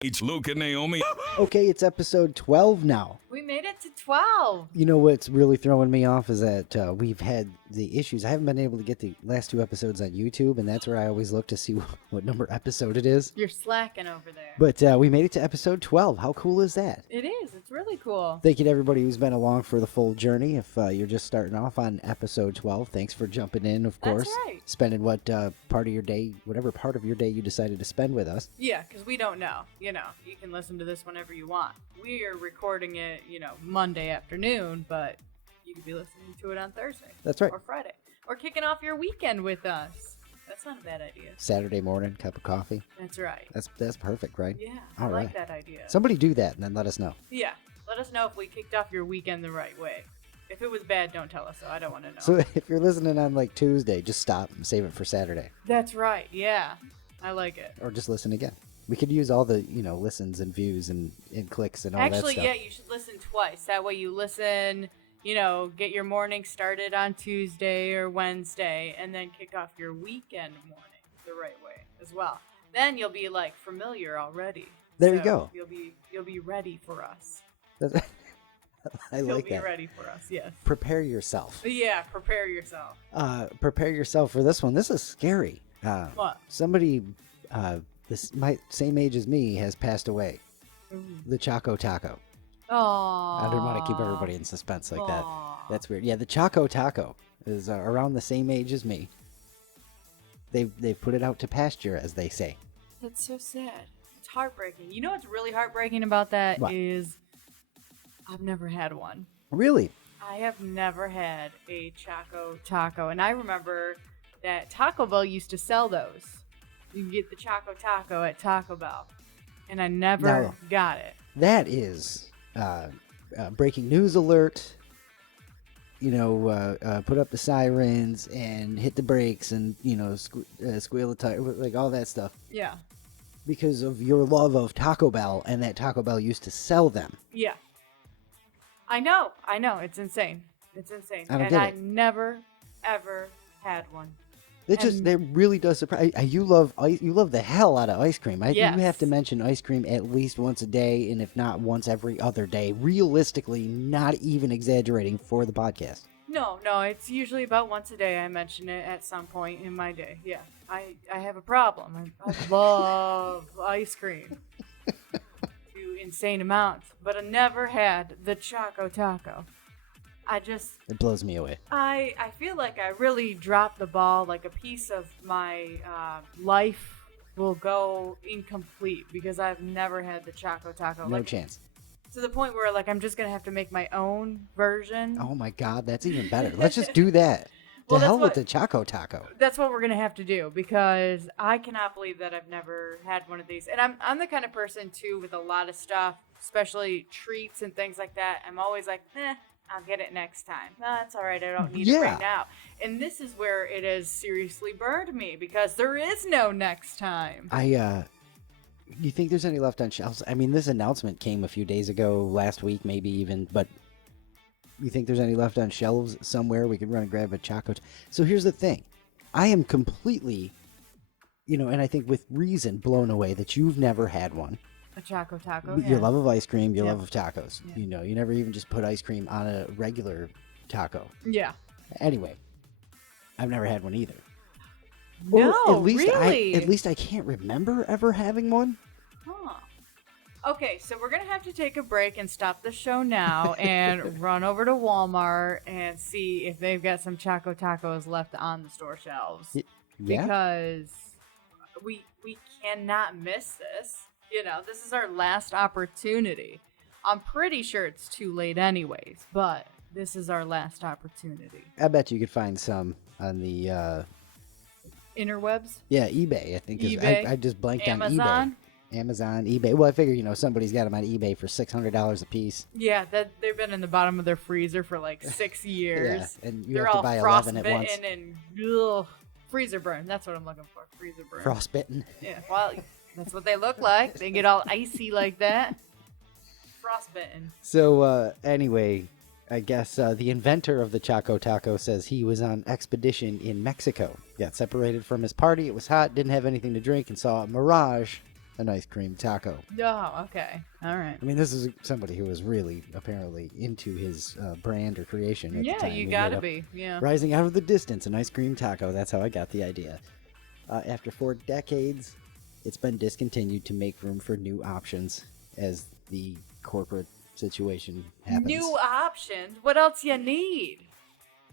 It's Luke and Naomi. Okay, it's episode 12 now. We made it to 12. You know what's really throwing me off is that we've had the issues. I haven't been able to get the last two episodes on YouTube, and that's where I always look to see what number episode it is. You're slacking over there. But we made it to episode 12. How cool is that? It is. It's really cool. Thank you to everybody who's been along for the full journey. If you're just starting off on episode 12, thanks for jumping in, of course. That's right. Spending what part of your day, whatever part of your day you decided to spend with us. Yeah, because we don't know. You can listen to this whenever you want. We are recording it, Monday afternoon, but you could be listening to it on Thursday. That's right. Or Friday. Or kicking off your weekend with us. That's not a bad idea. Saturday morning, cup of coffee. That's right. That's perfect, right? Yeah, All I right. like that idea. Somebody do that and then let us know. Yeah, let us know if we kicked off your weekend the right way. If it was bad, don't tell us, so I don't want to know. So if you're listening on like Tuesday, just stop and save it for Saturday. That's right, yeah. I like it. Or just listen again. We could use all the, listens and views and clicks and all that stuff. Actually, yeah, you should listen twice. That way you listen, get your morning started on Tuesday or Wednesday, and then kick off your weekend morning the right way as well. Then you'll be familiar already. There you go. You'll be ready for us. I like that. You'll be ready for us, yes. Prepare yourself. Yeah, prepare yourself. Prepare yourself for this one. This is scary. What? Somebody, my same age as me, has passed away. Ooh. The Choco-Taco. Aww. I didn't want to keep everybody in suspense like that. Aww. That's weird. Yeah, the Choco-Taco is around the same age as me. They've put it out to pasture, as they say. That's so sad. It's heartbreaking. You know what's really heartbreaking about that is I've never had one. Really? I have never had a Choco-Taco. And I remember that Taco Bell used to sell those. You can get the Choco-Taco at Taco Bell. And I never got it. That is breaking news alert. Put up the sirens and hit the brakes and, squeal the tire, like all that stuff. Yeah. Because of your love of Taco Bell and that Taco Bell used to sell them. Yeah. I know. It's insane. I never, ever had one. That really does surprise you. Love the hell out of ice cream. Yes. You have to mention ice cream at least once a day, and if not once every other day. Realistically, not even exaggerating for the podcast. No, it's usually about once a day. I mention it at some point in my day. Yeah, I have a problem. I love ice cream to insane amounts, but I never had the Choco-Taco. It blows me away. I feel like I really dropped the ball. Like a piece of my life will go incomplete because I've never had the Choco-Taco. No chance. To the point where I'm just gonna have to make my own version. Oh my God, that's even better. Let's just do that. Well, the hell with the Choco-Taco. That's what we're gonna have to do because I cannot believe that I've never had one of these. And I'm the kind of person too with a lot of stuff, especially treats and things like that. I'm always like, I'll get it next time. No, that's all right. I don't need it right now. And this is where it has seriously burned me because there is no next time. You think there's any left on shelves? I mean, this announcement came a few days ago, last week maybe even, but you think there's any left on shelves somewhere we could run and grab a Choco? So here's the thing. I am completely, and I think with reason, blown away that you've never had one. A Choco-Taco, Your love of ice cream, your Yeah. love of tacos. Yeah. You never even just put ice cream on a regular taco. Yeah. Anyway, I've never had one either. No, at least really? At least I can't remember ever having one. Huh. Okay, so we're going to have to take a break and stop the show now and run over to Walmart and see if they've got some Choco-Tacos left on the store shelves. Yeah. Because we cannot miss this. This is our last opportunity. I'm pretty sure it's too late anyways, but this is our last opportunity. I bet you could find some on the Interwebs? Yeah, eBay. I think eBay, I just blanked Amazon? on eBay. Amazon, eBay. Well, I figure somebody's got them on eBay for $600 a piece. Yeah, they've been in the bottom of their freezer for 6 years. Yeah, and you They're have to all buy 11 at once. frostbitten and freezer burn. That's what I'm looking for. Freezer burn. Frostbitten. Yeah, well, that's what they look like. They get all icy like that. Frostbitten. So anyway, I guess the inventor of the Choco-Taco says he was on expedition in Mexico. Got separated from his party. It was hot. Didn't have anything to drink and saw a mirage an ice cream taco. Oh, okay. All right. I mean, this is somebody who was really apparently into his brand or creation at the Yeah, time. you And, gotta be. Yeah. Rising out of the distance, an ice cream taco. That's how I got the idea. After 4 decades, it's been discontinued to make room for new options as the corporate situation happens. New options. What else you need?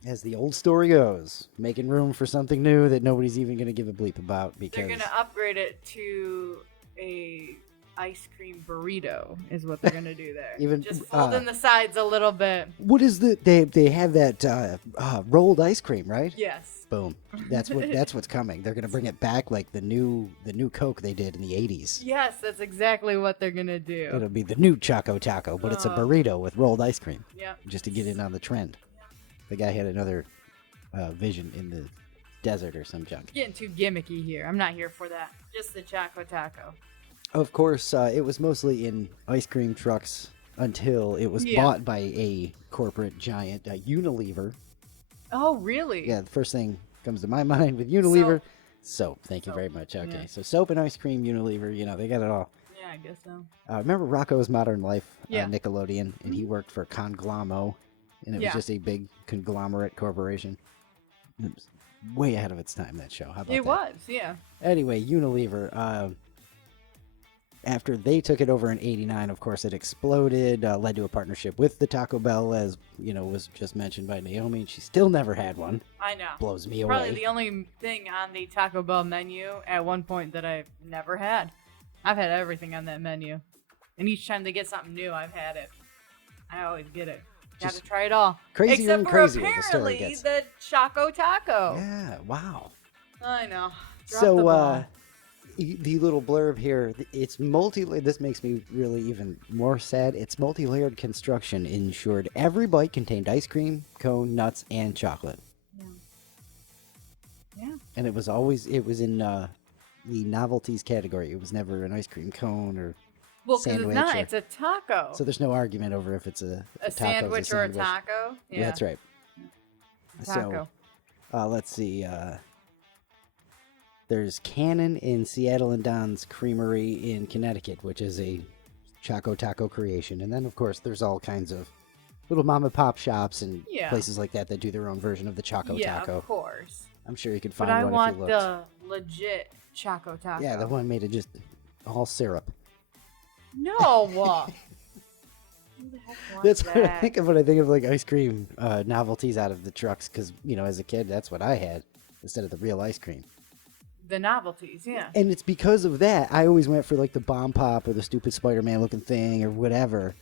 As the old story goes, making room for something new that nobody's even going to give a bleep about because They're gonna upgrade it to a ice cream burrito. Is what they're gonna do there. Even, just fold in the sides a little bit. what is they have that rolled ice cream, right? Yes. Boom. That's what's coming. They're gonna bring it back like the new Coke they did in the 80s. Yes, that's exactly what they're gonna do. It'll be the new Choco-Taco, but it's a burrito with rolled ice cream. Yep. Just to get in on the trend. The guy had another vision in the desert or some junk. Getting too gimmicky here. I'm not here for that. Just the Choco-Taco. Of course, it was mostly in ice cream trucks until it was bought by a corporate giant, Unilever. Oh, really? Yeah, the first thing comes to my mind with Unilever. Soap. Thank you very much. Okay, Yeah. so soap and ice cream, Unilever, they got it all. Yeah, I guess so. Remember Rocco's Modern Life Yeah. on Nickelodeon? And he worked for Conglamo, and it was just a big conglomerate corporation. It was way ahead of its time, that show. How about that? It was, yeah. Anyway, Unilever, after they took it over in 89, of course, it exploded, led to a partnership with the Taco Bell, as, was just mentioned by Naomi, and she still never had one. I know. Blows me Probably away. the only thing on the Taco Bell menu at one point that I've never had. I've had everything on that menu. And each time they get something new, I've had it. I always get it. Gotta try it all. Crazier Except and for crazier the story apparently gets. the Choco-Taco. Yeah, wow. I know. Drop So, the ball. the little blurb here, it's this makes me really even more sad. It's multi-layered construction ensured every bite contained ice cream, cone, nuts, and chocolate. Yeah. And it was in the novelties category. It was never an ice cream cone or Well, because it's sandwich. not. It's a taco. So there's no argument over if it's a a taco's sandwich or a sandwich. taco. Yeah. That's right. Taco. So, let's see. There's Cannon in Seattle and Don's Creamery in Connecticut, which is a Choco-Taco creation. And then, of course, there's all kinds of little mom and pop shops and places like that do their own version of the Choco-Taco. Yeah, of course. I'm sure you could find But I one want if you looked. the legit Choco-Taco. Yeah, the one made of just all syrup. No. Who the heck wants That's what I that? think of when I think of like ice cream novelties out of the trucks. Because as a kid, that's what I had instead of the real ice cream. The novelties, yeah. And it's because of that I always went for like the Bomb Pop or the stupid Spider-Man looking thing or whatever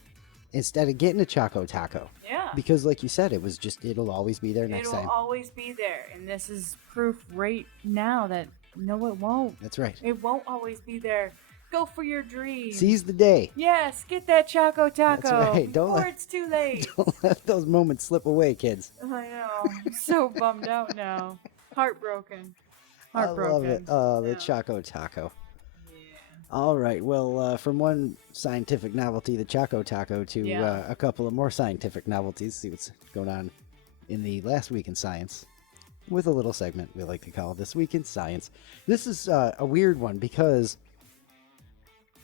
instead of getting a Choco-Taco. Yeah. Because like you said, it'll always be there next time. It'll always be there. And this is proof right now that no, it won't. That's right. It won't always be there. Go for your dream. Seize the day. Yes, get that Choco-Taco. That's right. Before it's too late. Don't let those moments slip away, kids. I know. I'm so bummed out now. Heartbroken. I love it. The Yeah. Choco-Taco. Yeah. All right. Well, from one scientific novelty, the Choco-Taco, to a couple of more scientific novelties. See what's going on in the last week in science with a little segment we like to call This Week in Science. This is a weird one because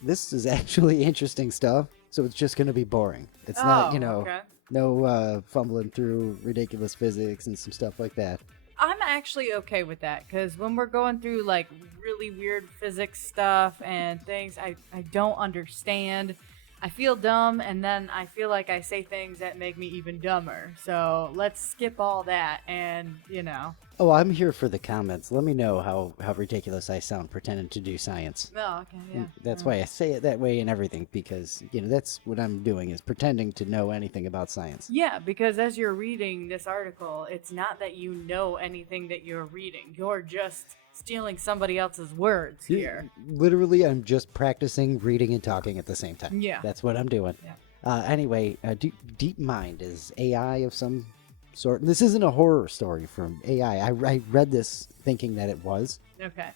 this is actually interesting stuff, so it's just going to be boring. It's not, okay. no fumbling through ridiculous physics and some stuff like that. I'm actually okay with that because when we're going through like really weird physics stuff and things I don't understand, I feel dumb and then I feel like I say things that make me even dumber. So let's skip all that and, Oh, I'm here for the comments. Let me know how ridiculous I sound pretending to do science. Oh, okay, yeah. That's why I say it that way and everything, because, that's what I'm doing, is pretending to know anything about science. Yeah, because as you're reading this article, it's not that you know anything that you're reading. You're just stealing somebody else's words here. Literally, I'm just practicing reading and talking at the same time. Yeah. That's what I'm doing. Yeah. Anyway, DeepMind is AI of some sort. This isn't a horror story from AI. I read this thinking that it was. Okay.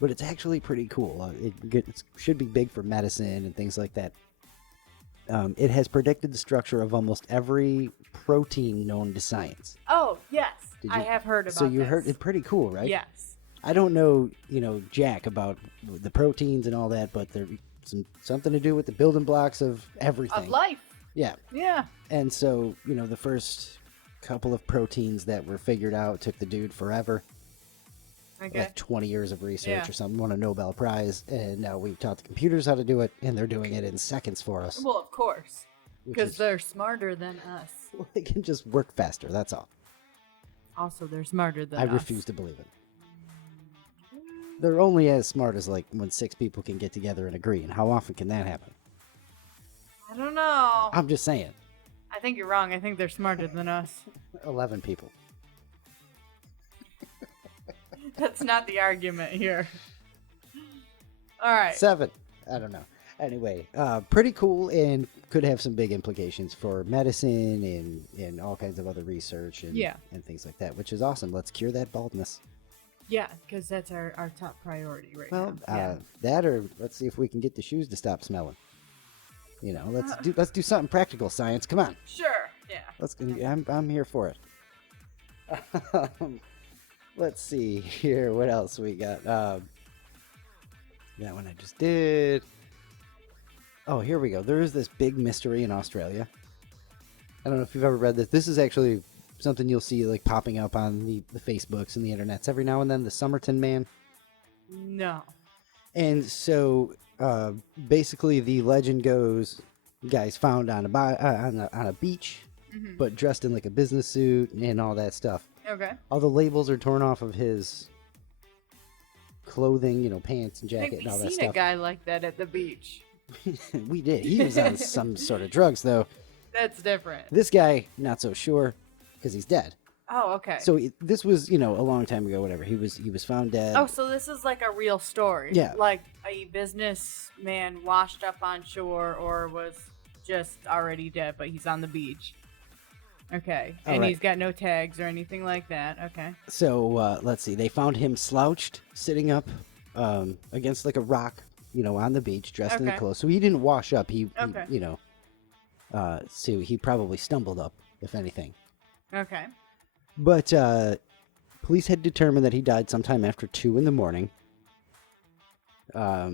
But it's actually pretty cool. It should be big for medicine and things like that. It has predicted the structure of almost every protein known to science. Oh, yes. Did I you- have heard about So you this. heard it's pretty cool, right? Yes. I don't know, jack about the proteins and all that, but there's something to do with the building blocks of everything. Of life. Yeah. Yeah. And so, the first couple of proteins that were figured out took the dude forever. Okay. Like 20 years of research Yeah. or something, won a Nobel Prize, and now we've taught the computers how to do it, and they're doing it in seconds for us. Well, of course. which Because is- they're smarter than us. They can just work faster, that's all. Also, they're smarter than I us. refuse to believe it. They're only as smart as like when 6 people can get together and agree, and how often can that happen? I don't know. I'm just saying. I think you're wrong. I think they're smarter than us. 11 people. That's not the argument here. All right. 7. I don't know. Anyway, pretty cool, and could have some big implications for medicine and all kinds of other research and things like that, which is awesome. Let's cure that baldness. Yeah, because that's our top priority right Well, now. that, or let's see if we can get the shoes to stop smelling. Let's do something practical, science. Come on. Sure. Yeah. I'm here for it. Let's see here. What else we got? That one I just did. Oh, here we go. There is this big mystery in Australia. I don't know if you've ever read this. This is actually something you'll see like popping up on the Facebooks and the internets every now and then. The Somerton Man. No. And so, basically, the legend goes, guy's found on a beach, but dressed in like a business suit and all that stuff. Okay. All the labels are torn off of his clothing, pants and jacket Have and we all that seen a stuff. guy like that at the beach? We did. He was on some sort of drugs, though. That's different. This guy, not so sure, because he's dead. Oh, okay. So this was, a long time ago. Whatever. He was found dead. Oh, so this is like a real story. Yeah. Like a businessman washed up on shore or was just already dead, but he's on the beach. Okay. All And right. he's got no tags or anything like that. Okay. So let's see. They found him slouched, sitting up against like a rock, on the beach, dressed in the Okay. clothes. So he didn't wash up. Okay. So he probably stumbled up, if anything. Okay. But police had determined that he died sometime after 2 in the morning.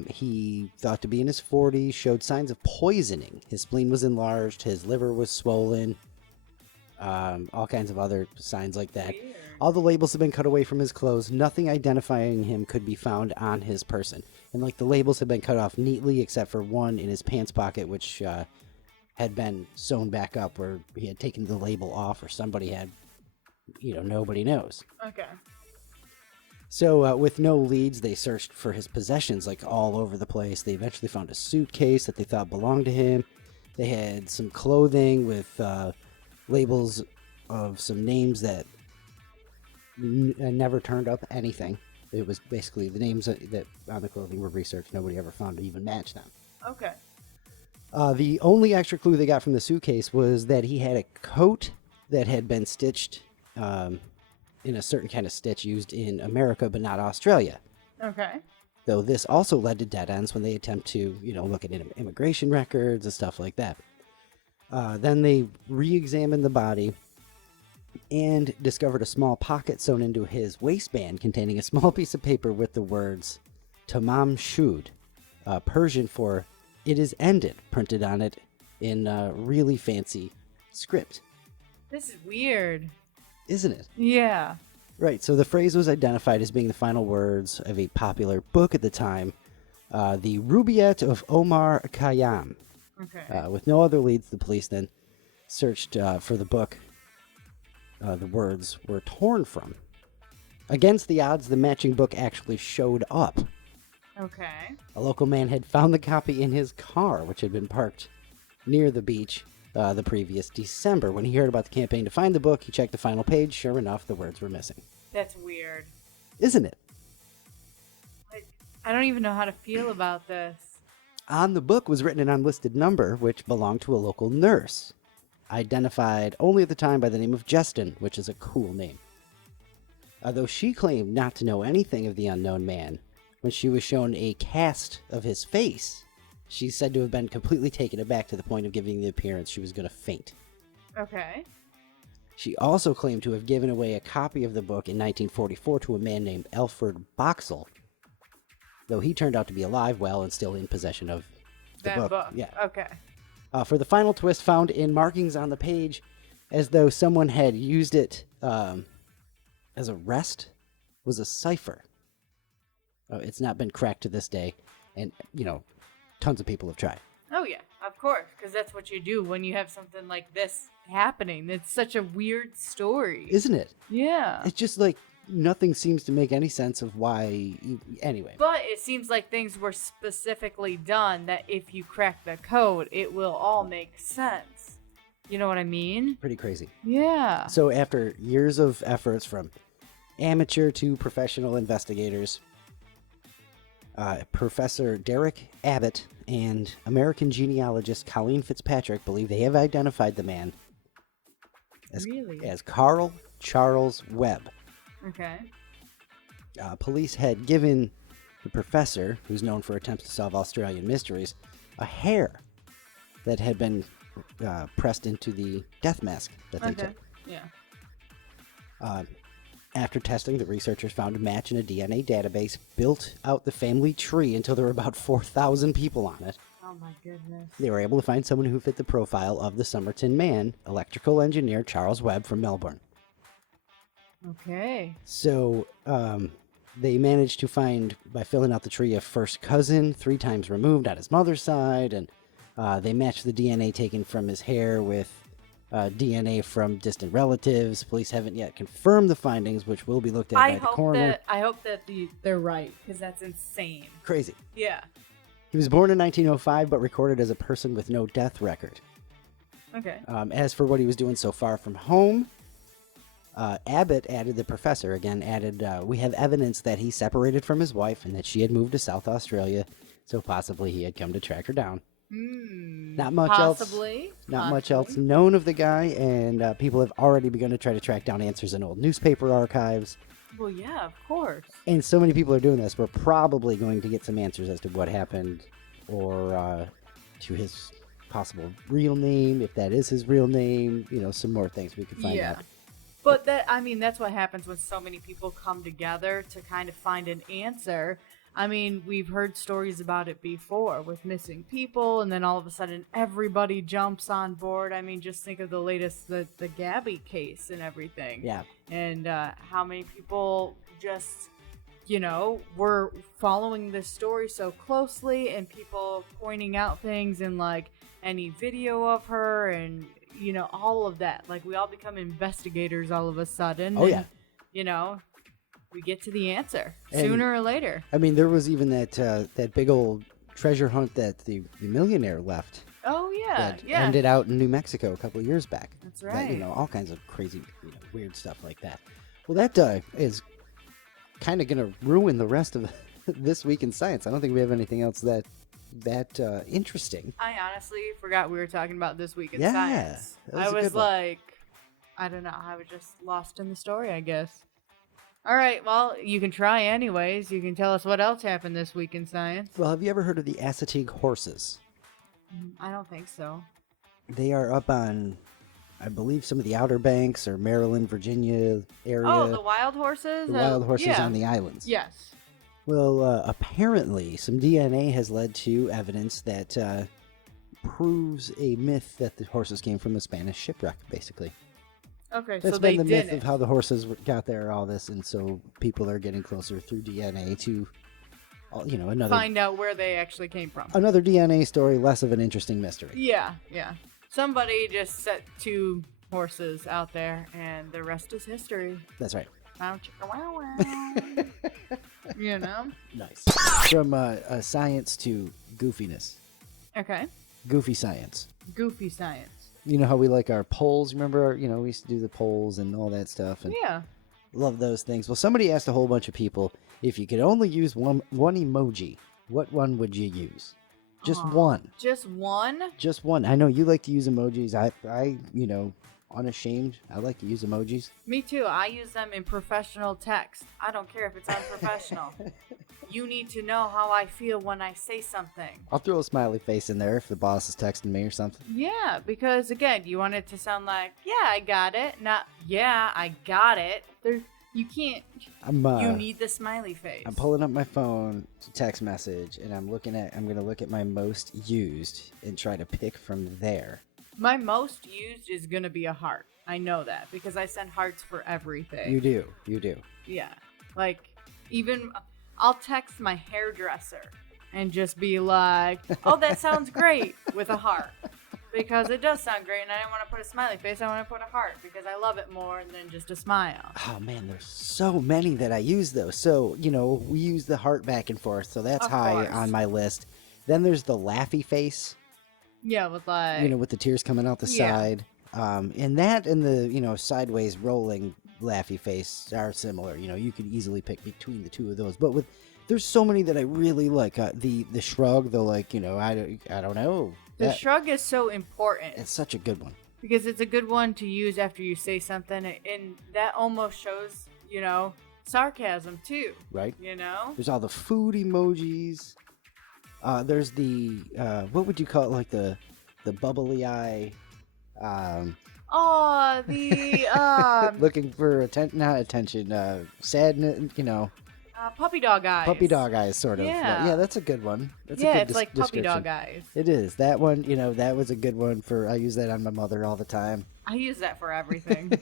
He thought to be in his 40s, showed signs of poisoning. His spleen was enlarged, his liver was swollen, all kinds of other signs like that. Weird. All the labels have been cut away from his clothes. Nothing identifying him could be found on his person. And like the labels have been cut off neatly, except for one in his pants pocket, which had been sewn back up, where he had taken the label off, or somebody had. Nobody knows. Okay. So with no leads, they searched for his possessions like all over the place. They eventually found a suitcase that they thought belonged to him. They had some clothing with labels of some names that never turned up anything. It was basically the names that on the clothing were researched. Nobody ever found to even match them. Okay. The only extra clue they got from the suitcase was that he had a coat that had been stitched in a certain kind of stitch used in America, but not Australia. Okay. Though this also led to dead ends when they attempt to, look at immigration records and stuff like that. Then they re-examined the body and discovered a small pocket sewn into his waistband containing a small piece of paper with the words Tamam Shud, Persian for "it is ended," printed on it in really fancy script. This is weird. Isn't it? Yeah. Right, so the phrase was identified as being the final words of a popular book at the time, the Rubaiyat of Omar Khayyam. Okay. With no other leads, the police then searched for the book the words were torn from. Against the odds, the matching book actually showed up. Okay. A local man had found the copy in his car, which had been parked near the beach the previous December. When he heard about the campaign to find the book, he checked the final page. Sure enough, the words were missing. That's weird. Isn't it? Like, I don't even know how to feel about this. On the book was written an unlisted number, which belonged to a local nurse, identified only at the time by the name of Justin, which is a cool name. Though she claimed not to know anything of the unknown man, when she was shown a cast of his face, she's said to have been completely taken aback to the point of giving the appearance she was going to faint. Okay. She also claimed to have given away a copy of the book in 1944 to a man named Alfred Boxall, though he turned out to be alive, well, and still in possession of the That book. Yeah. Okay. For the final twist, found in markings on the page, as though someone had used it as a rest, was a cipher. It's not been cracked to this day, and, tons of people have tried. Oh, yeah, of course, because that's what you do when you have something like this happening. It's such a weird story. Isn't it? Yeah. It's just like nothing seems to make any sense of why. Anyway. But it seems like things were specifically done that if you crack the code, it will all make sense. You know what I mean? Pretty crazy. Yeah. So after years of efforts from amateur to professional investigators, Professor Derek Abbott and American genealogist Colleen Fitzpatrick believe they have identified the man as Carl Charles Webb. Okay. Police had given the professor, who's known for attempts to solve Australian mysteries, a hair that had been pressed into the death mask that they took. Yeah. After testing, the researchers found a match in a DNA database, built out the family tree until there were about 4,000 people on it. Oh my goodness. They were able to find someone who fit the profile of the Somerton man, electrical engineer Charles Webb from Melbourne. Okay. So they managed to find, by filling out the tree, a first cousin 3 times removed on his mother's side, and they matched the DNA taken from his hair with DNA from distant relatives. Police haven't yet confirmed the findings, which will be looked at by the coroner. I hope that they're right, because that's insane. Crazy. Yeah. He was born in 1905, but recorded as a person with no death record. Okay. As for what he was doing so far from home, Abbott added, the professor again added, we have evidence that he separated from his wife and that she had moved to South Australia, so possibly he had come to track her down. Not much else known of the guy, and people have already begun to try to track down answers in old newspaper archives. Well, yeah, of course. And so many people are doing this, we're probably going to get some answers as to what happened, or to his possible real name, if that is his real name, some more things we could find out. But that's what happens when so many people come together to kind of find an answer. I mean, we've heard stories about it before with missing people, and then all of a sudden everybody jumps on board. I mean, just think of the latest, the Gabby case and everything. Yeah. And how many people just, were following this story so closely, and people pointing out things and, like, any video of her and, all of that. Like, we all become investigators all of a sudden. Oh, and, yeah. We get to the answer sooner or later. I mean, there was even that big old treasure hunt that the millionaire left. Oh, yeah. That ended out in New Mexico a couple of years back. That's right. That, all kinds of crazy, weird stuff like that. Well, that is kind of going to ruin the rest of This Week in Science. I don't think we have anything else that interesting. I honestly forgot we were talking about This Week in Yeah, Science. that was a good one. Like, I don't know. I was just lost in the story, I guess. All right, well, you can try anyways. You can tell us what else happened this week in science. Well, have you ever heard of the Assateague horses? I don't think so. They are up on, I believe, some of the Outer Banks or Maryland, Virginia area. Oh, the wild horses? The wild horses yeah. on the islands. Yes. Well, apparently, some DNA has led to evidence that proves a myth that the horses came from a Spanish shipwreck, basically. Okay, That's so been they the didn't. myth of how the horses got there, all this, and so people are getting closer through DNA to, another Find out where they actually came from. another DNA story, less of an interesting mystery. Yeah. Somebody just set 2 horses out there, and the rest is history. That's right. Wow, chicka, wow. Nice. From science to goofiness. Okay. Goofy science. Goofy science. You know how we like our polls? Remember, we used to do the polls and all that stuff. And Yeah. love those things. Well, somebody asked a whole bunch of people, if you could only use one emoji, what one would you use? Just one. Just one? Just one. I know you like to use emojis. I unashamed. I like to use emojis. Me too. I use them in professional text. I don't care if it's unprofessional. You need to know how I feel when I say something. I'll throw a smiley face in there if the boss is texting me or something. Yeah, because again, you want it to sound like, yeah, I got it, not, yeah, I got it. You can't, you need the smiley face. I'm pulling up my phone to text message, and I'm going to look at my most used and try to pick from there. My most used is going to be a heart. I know that because I send hearts for everything. You do. Yeah. Like, even, I'll text my hairdresser and just be like, oh, that sounds great with a heart. Because it does sound great, and I didn't want to put a smiley face. I want to put a heart because I love it more than just a smile. Oh, man, there's so many that I use, though. So, we use the heart back and forth, so that's high on my list. Then there's the laughy face. Yeah, with like... with the tears coming out the side. And that and the, sideways rolling laughy face are similar. You could easily pick between the two of those. But there's so many that I really like. The shrug, the like, I don't know. The shrug is so important. It's such a good one. Because it's a good one to use after you say something. And that almost shows, sarcasm too. Right. There's all the food emojis. There's the, what would you call it? Like the bubbly eye. Looking for not attention, sadness, puppy dog eyes. Puppy dog eyes, sort of. Yeah, that's a good one. That's yeah, a good it's like puppy dog eyes. It is. That one, that was a good one I use that on my mother all the time. I use that for everything.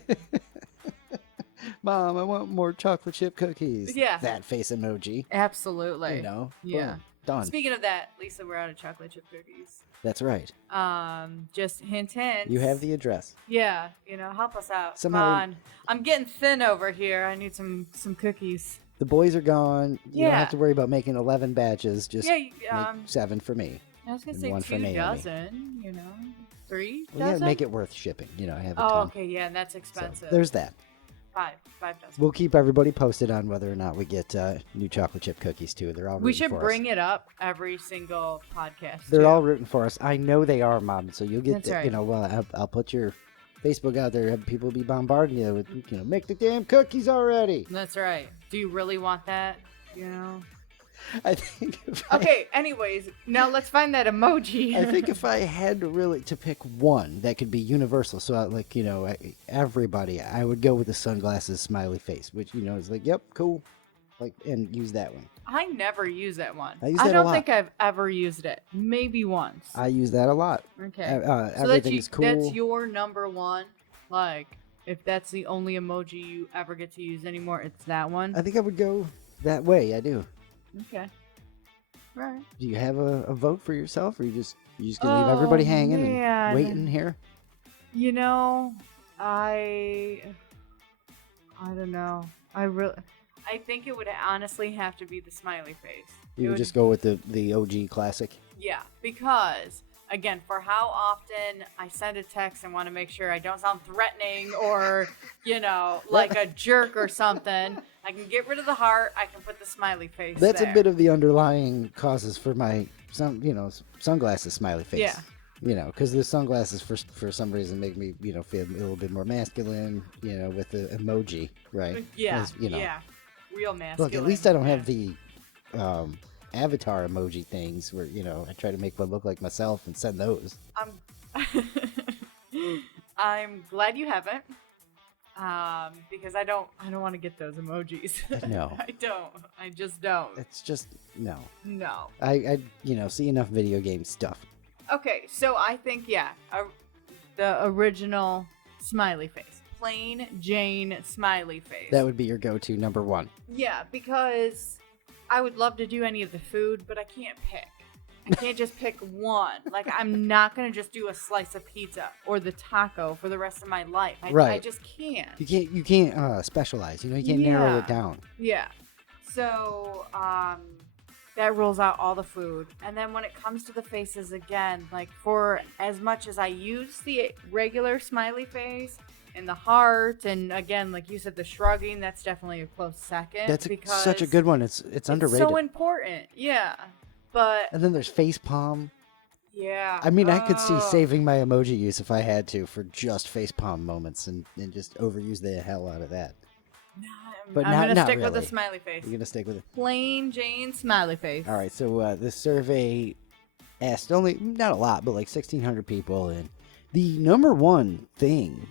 Mom, I want more chocolate chip cookies. Yeah. That face emoji. Absolutely. Yeah. Boom, done. Speaking of that, Lisa, we're out of chocolate chip cookies. That's right. Just hint. You have the address. Yeah, help us out. Somehow Come on. I'm getting thin over here. I need some cookies. The boys are gone. You don't have to worry about making 11 batches. Just make 7 for me. I was going to say 2 dozen, 3 well, dozen? Yeah, make it worth shipping. Have a ton. ton. Okay, yeah, and that's expensive. So, there's that. 5 dozen. We'll keep everybody posted on whether or not we get new chocolate chip cookies, too. They're all rooting We should for bring us. it up every single podcast, They're too. all rooting for us. I know they are, Mom. So you'll get, That's right. well, I'll put your Facebook out there. Have people be bombarding you with, make the damn cookies already. That's right. Do you really want that? I think. Okay. Anyways, now let's find that emoji. I think if I had to pick one that could be universal, so everybody, I would go with the sunglasses smiley face, which is like, yep, cool, and use that one. I never use that one. I use that a don't lot. think I've ever used it. Maybe once. I use that a lot. Okay. So everything is cool. That's your number one. Like, if that's the only emoji you ever get to use anymore, it's that one. I think I would go that way. I do. Okay. Right. Do you have a vote for yourself, or you just gonna leave everybody hanging and waiting here? I don't know. I think it would honestly have to be the smiley face. You would just go with the OG classic. Yeah, because again, for how often I send a text and want to make sure I don't sound threatening or like a jerk or something. I can get rid of the heart. I can put the smiley face. That's there. a bit of the underlying causes for my sunglasses smiley face. Yeah. Because the sunglasses for some reason make me feel a little bit more masculine. With the emoji, right? Yeah. Yeah. Real masculine. Look, at least I don't have the avatar emoji things where I try to make one look like myself and send those. I'm glad you haven't. Because I don't want to get those emojis. No. I don't. I just don't. It's just no. No. I see enough video game stuff. Okay, so I think the original smiley face, plain Jane smiley face. That would be your go-to number one. Yeah, because I would love to do any of the food, but I can't pick. I can't just pick one. Like, I'm not going to just do a slice of pizza or the taco for the rest of my life. I just can't. You can't specialize. You can't narrow it down. Yeah. So, that rules out all the food. And then when it comes to the faces again, like, for as much as I use the regular smiley face and the heart, and again, like you said, the shrugging, that's definitely a close second. That's such a good one. It's underrated. So important. Yeah. But and then there's face palm. Yeah. I mean, I could see Oh. saving my emoji use if I had to for just facepalm moments and just overuse the hell out of that. No, But I'm not- gonna not stick with really. a smiley face. You're gonna stick with it. Plain Jane smiley face. All right. So this survey asked only not a lot, but like 1,600 people, and the number one thing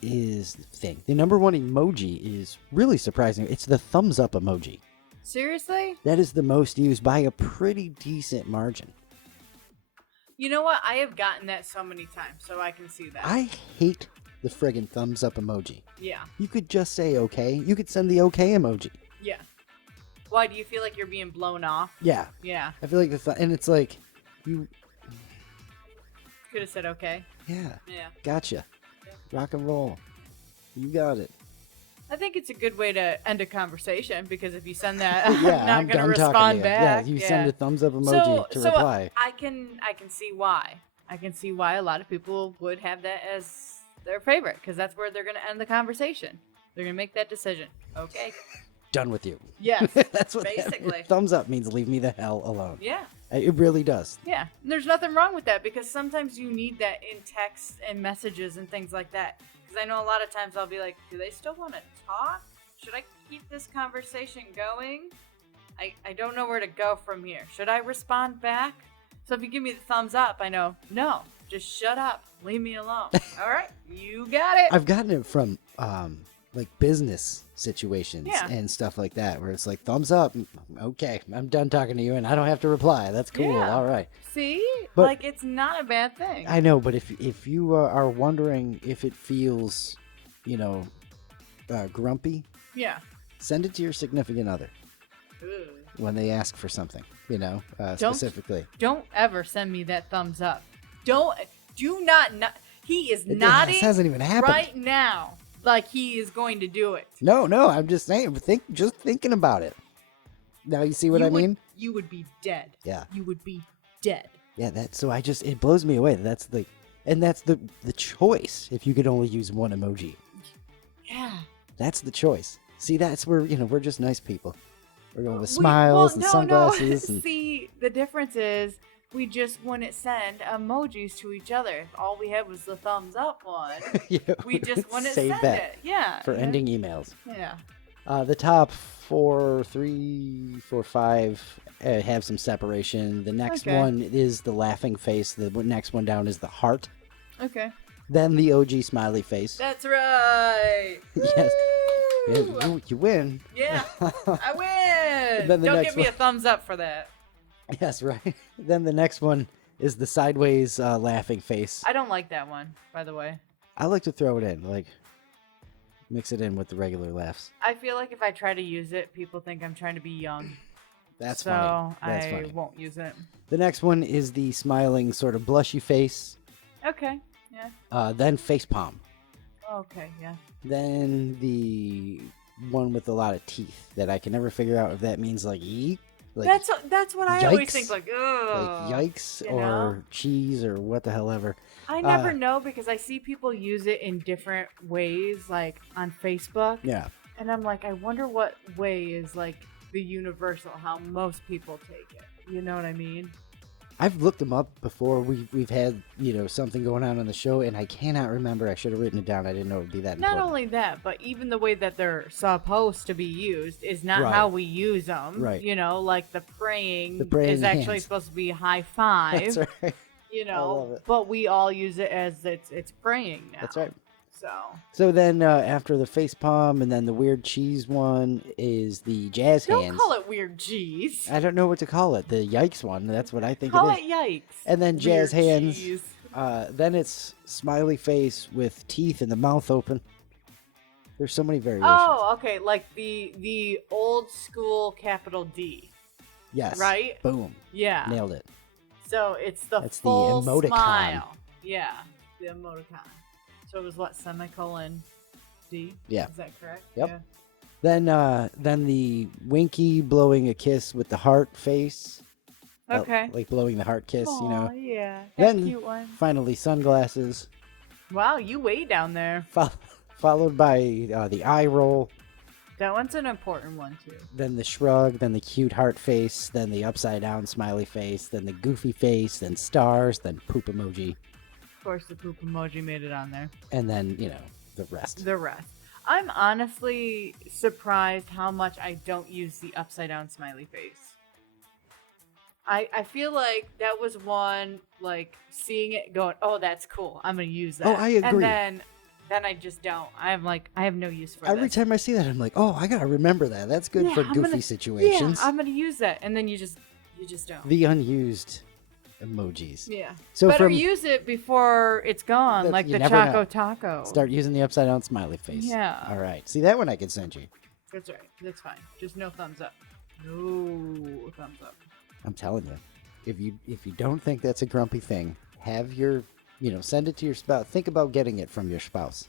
is the number one emoji is really surprising. It's the thumbs up emoji. Seriously? That is the most used by a pretty decent margin. You know what? I have gotten that so many times, so I can see that. I hate the friggin' thumbs up emoji. Yeah. You could just say okay. You could send the okay emoji. Yeah. Why do you feel like you're being blown off? Yeah. Yeah. I feel like and it's like you. Could have said okay. Yeah. Yeah. Gotcha. Rock and roll. You got it. I think it's a good way to end a conversation because if you send that, Yeah, I'm not I'm going to done talking to respond you. back. Yeah, you send a thumbs up emoji to reply. I can see why. I can see why a lot of people would have that as their favorite because that's where they're going to end the conversation. They're going to make that decision. Okay. Done with you. Yes. That's what basically. Thumbs up means leave me the hell alone. Yeah. It really does. Yeah. And there's nothing wrong with that because sometimes you need that in text and messages and things like that. Because I know a lot of times I'll be like, do they still want to talk? Should I keep this conversation going? I don't know where to go from here. Should I respond back? So if you give me the thumbs up, I know, no, just shut up. Leave me alone. All right, you got it. I've gotten it from like business situations Yeah. and stuff like that where it's like thumbs up. Okay, I'm done talking to you and I don't have to reply. That's cool. Yeah. All right. See? But- like, it's not a bad thing. I know, but if you are wondering if it feels, grumpy, Yeah. send it to your significant other Ugh. when they ask for something, specifically. Don't ever send me that thumbs up. Do not. He is It nodding hasn't even happened. right now like he is going to do it. No, I'm just saying. Just thinking about it. Now you see what I mean? You would be dead. Yeah. You would be dead. Yeah, it blows me away. That's the choice. If you could only use one emoji, Yeah. that's the choice. See, that's where we're just nice people. We're going with smiles and sunglasses. No. And, See, the difference is we just wouldn't send emojis to each other. If all we had was the thumbs up one, we just wouldn't save send that it. Yeah. for ending emails. Yeah. The top 4, 3, 4, 5 have some separation. The next Okay. one is the laughing face. The next one down is the heart. Okay. Then the OG smiley face. That's right. Yes. Woo! Yeah, you win. Yeah, I win. Then the Don't next give me one- a thumbs up for that. Yes, right. Then the next one is the sideways laughing face. I don't like that one, by the way. I like to throw it in, like mix it in with the regular laughs. I feel like if I try to use it, people think I'm trying to be young. That's so funny. That's I funny. won't use it. The next one is the smiling sort of blushy face. Okay. Yeah. Then face palm. Okay. Yeah. Then the one with a lot of teeth that I can never figure out if that means like eek, like That's what I always yikes? think. Like, ugh. yikes you or know? cheese or what the hell ever. I never know because I see people use it in different ways, like on Facebook, Yeah. and I'm like, I wonder what way is like the universal, how most people take it. You know what I mean? I've looked them up before. We've had something going on the show, and I cannot remember. I should have written it down. I didn't know it'd be that Not important. only that, but even the way that they're supposed to be used is not Right. how we use them. Right. You know, like the praying praying is actually hands. supposed to be high five. That's right. You I love know, it. but we all use it as it's praying now. That's right. So So then after the face palm and then the weird cheese one is the jazz don't hands. call it weird cheese. I don't know what to call it. The yikes one. That's what I think Call it it is. yikes. And then jazz Weird hands. cheese. Then it's smiley face with teeth and the mouth open. There's so many variations. Oh, okay, like the old school capital D. Yes. right? Boom. Yeah. Nailed it. So it's the That's the full emoticon. smile. Yeah, the emoticon. So it was what, semicolon D? Yeah. Is that correct? Yep. Yeah. Then the winky blowing a kiss with the heart face. Okay. Like blowing the heart kiss, Aw, yeah. That Then cute one. finally sunglasses, Wow, you way down there. followed by the eye roll, That one's an important one, too. Then the shrug, then the cute heart face, then the upside down smiley face, then the goofy face, then stars, then poop emoji. Of course, the poop emoji made it on there. And then, the rest. The rest. I'm honestly surprised how much I don't use the upside down smiley face. I feel like that was one, like, seeing it going, oh, that's cool. I'm going to use that. Oh, I agree. And then I just don't. I have no use for Every this. time I see that, I'm like, oh, I got to remember that. That's good for goofy situations. Yeah, I'm going to use that. And then you just don't. The unused emojis. Yeah. So Better use it before it's gone, like the Choco-Taco. Start using the upside down smiley face. Yeah. All right. See, that one I could send you. That's right. That's fine. Just no thumbs up. No thumbs up. I'm telling you, if you don't think that's a grumpy thing, have your, send it to your spouse. Think about getting it from your spouse.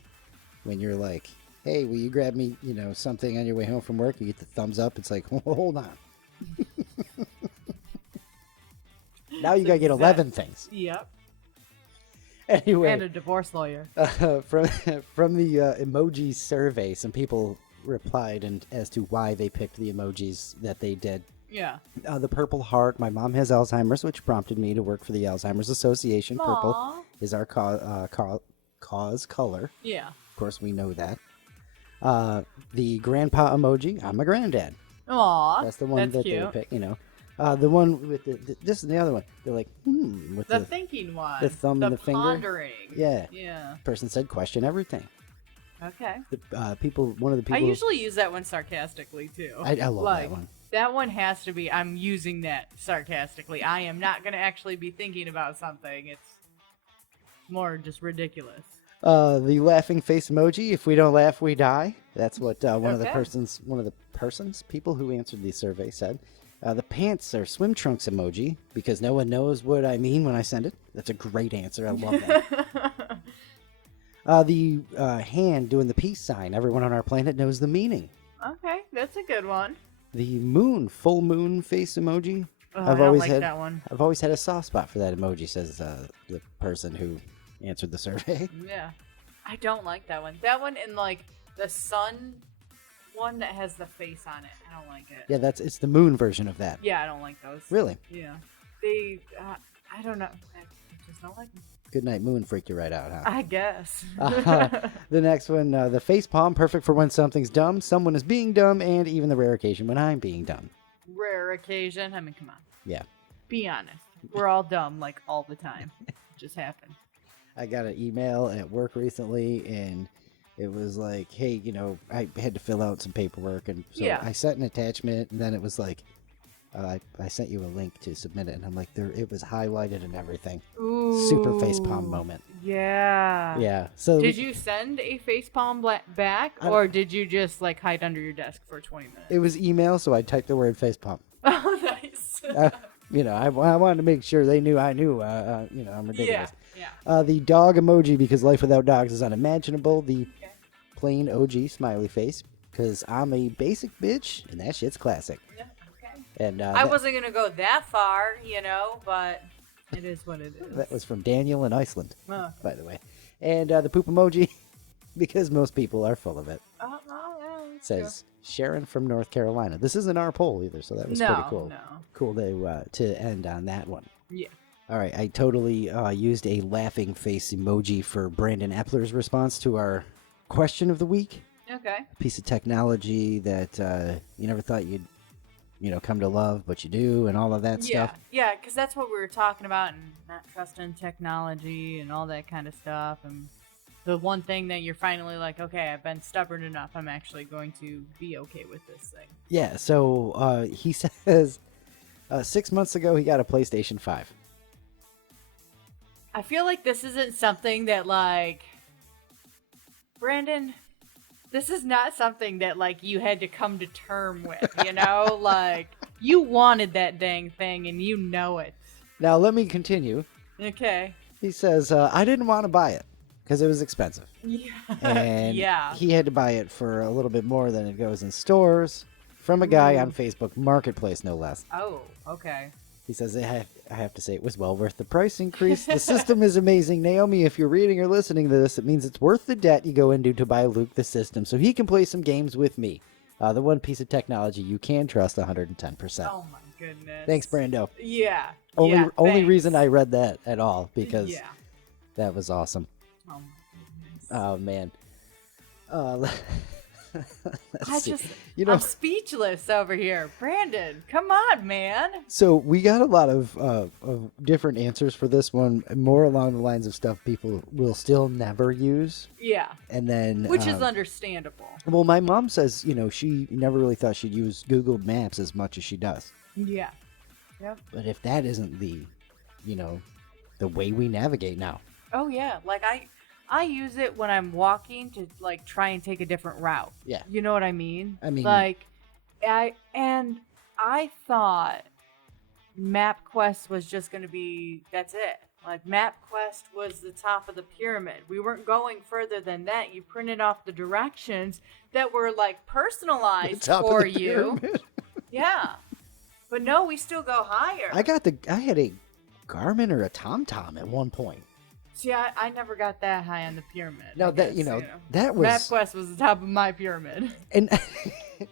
When you're like, hey, will you grab me, something on your way home from work? You get the thumbs up. It's like, hold on. Now you got to get 11 things. Yep. Anyway. And a divorce lawyer. From the emoji survey, some people replied as to why they picked the emojis that they did. Yeah. The purple heart. My mom has Alzheimer's, which prompted me to work for the Alzheimer's Association. Aww. Purple is our cause color. Yeah. Of course, we know that. The grandpa emoji. I'm a granddad. Aw. That's the one that cute. they pick. The one with this is the other one. They're like, with the thinking one. The thumb and the finger. Pondering. Yeah. Yeah. Person said, question everything. Okay. One of the people. I usually use that one sarcastically too. I love that one. That one has to be, I'm using that sarcastically. I am not going to actually be thinking about something. It's more just ridiculous. The laughing face emoji. If we don't laugh, we die. That's what one of the people who answered the survey said. The pants or swim trunks emoji, because no one knows what I mean when I send it. That's a great answer. I love that. The hand doing the peace sign. Everyone on our planet knows the meaning. Okay, that's a good one. The full moon face emoji. I don't like that one. I've always had a soft spot for that emoji, says the person who answered the survey. Yeah. I don't like that one. That one and like the sun one that has the face on it. I don't like it. Yeah, it's the moon version of that. Yeah, I don't like those. Really? Yeah. They, I don't know. I just don't like them. Good night moon freaked you right out, huh? I guess. The next one, the face palm, perfect for when something's dumb, someone is being dumb, and even the rare occasion when I'm being dumb. Rare occasion. I mean, come on. Yeah. Be honest. We're all dumb, like, all the time. It just happens. I got an email at work recently, and it was like, hey, I had to fill out some paperwork, and so I sent an attachment, and then it was like, I sent you a link to submit it, and I'm like, it was highlighted and everything. Ooh. Super facepalm moment. Yeah. Yeah. So did you send a facepalm back, or did you just like hide under your desk for 20 minutes? It was email, so I typed the word facepalm. Oh, nice. I wanted to make sure they knew I knew. I'm ridiculous. Yeah. The dog emoji, because life without dogs is unimaginable. The plain OG smiley face, because I'm a basic bitch, and that shit's classic. Yeah. And I wasn't going to go that far, but it is what it is. That was from Daniel in Iceland, by the way. And the poop emoji, because most people are full of it. Yeah, Says Sharon from North Carolina. This isn't our poll either, so that was pretty cool. No. Cool to end on that one. Yeah. All right, I totally used a laughing face emoji for Brandon Epler's response to our question of the week. Okay. A piece of technology that you never thought you'd come to love, but you do, and all of that stuff. Yeah, because that's what we were talking about, and not trusting technology and all that kind of stuff. And the one thing that you're finally like, okay, I've been stubborn enough. I'm actually going to be okay with this thing. Yeah, so he says 6 months ago he got a PlayStation 5. I feel like this isn't something that, like, Brandon, this is not something that, like, you had to come to term with, Like, you wanted that dang thing, and you know it. Now, let me continue. Okay. He says, I didn't want to buy it, because it was expensive. Yeah. And he had to buy it for a little bit more than it goes in stores, from a guy on Facebook Marketplace, no less. Oh, okay. He says, I have to say it was well worth the price increase. The system is amazing. Naomi, if you're reading or listening to this, it means it's worth the debt you go into to buy Luke the system so he can play some games with me. The one piece of technology you can trust 110%. Oh my goodness. Thanks, Brando. Yeah. Only thanks. reason I read that at all, because Yeah. that was awesome. Oh my goodness. Oh, man. Let's see. I'm speechless over here. Brandon, come on, man. So we got a lot of different answers for this one, more along the lines of stuff people will still never use. Yeah. And then, which is understandable. Well, my mom says, she never really thought she'd use Google Maps as much as she does. Yeah. Yep. But if that isn't the way we navigate now. Oh yeah, like I use it when I'm walking to like try and take a different route. Yeah. You know what I mean? I mean, like I thought MapQuest was just going to be that's it. Like MapQuest was the top of the pyramid. We weren't going further than that. You printed off the directions that were like personalized for you. Yeah. But no, we still go higher. I had a Garmin or a TomTom at one point. See, I never got that high on the pyramid. No, that that was MapQuest was the top of my pyramid. And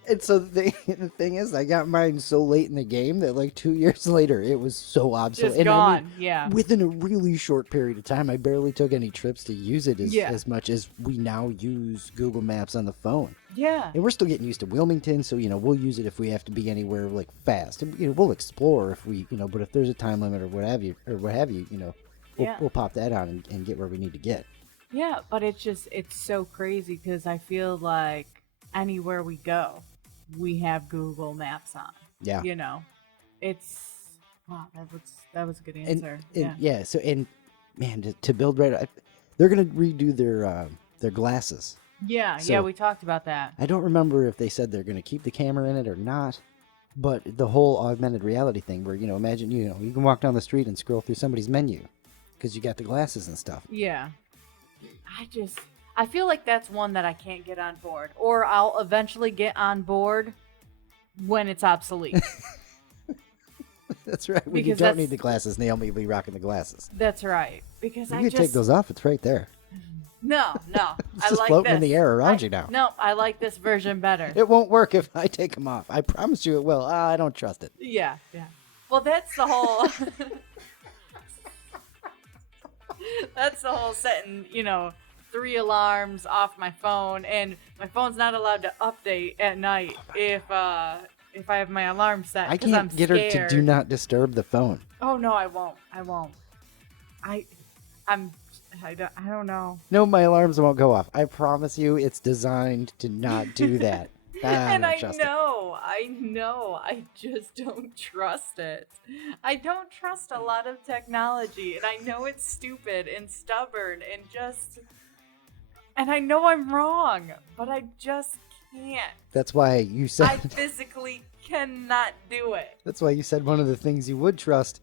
and so the thing is, I got mine so late in the game that like 2 years later, it was so obsolete. Just gone, yeah. Within a really short period of time, I barely took any trips to use it as much as we now use Google Maps on the phone. Yeah. And we're still getting used to Wilmington, so we'll use it if we have to be anywhere like fast. And we'll explore if we but if there's a time limit or what have you, we'll pop that on and get where we need to get. Yeah, but it's so crazy because I feel like anywhere we go, we have Google Maps on. Yeah. It's wow. That was a good answer. So man, to build right, they're gonna redo their glasses. Yeah, So, we talked about that. I don't remember if they said they're gonna keep the camera in it or not. But the whole augmented reality thing, where imagine you can walk down the street and scroll through somebody's menu because you got the glasses and stuff. Yeah. I feel like that's one that I can't get on board. Or I'll eventually get on board when it's obsolete. That's right. When you don't need the glasses, Naomi will be rocking the glasses. That's right. Because you can take those off. It's right there. No. It's just floating in the air around you now. No, I like this version better. It won't work if I take them off. I promise you it will. I don't trust it. Yeah. Well, that's the whole... That's the whole setting, 3 alarms off my phone, and my phone's not allowed to update at night if I have my alarm set. I can't get her to do not disturb the phone. Oh no, I won't. I don't know. No, my alarms won't go off. I promise you, it's designed to not do that. And I know. I just don't trust it. I don't trust a lot of technology, and I know it's stupid and stubborn and I know I'm wrong, but I just can't. That's why you said... I physically cannot do it. That's why you said one of the things you would trust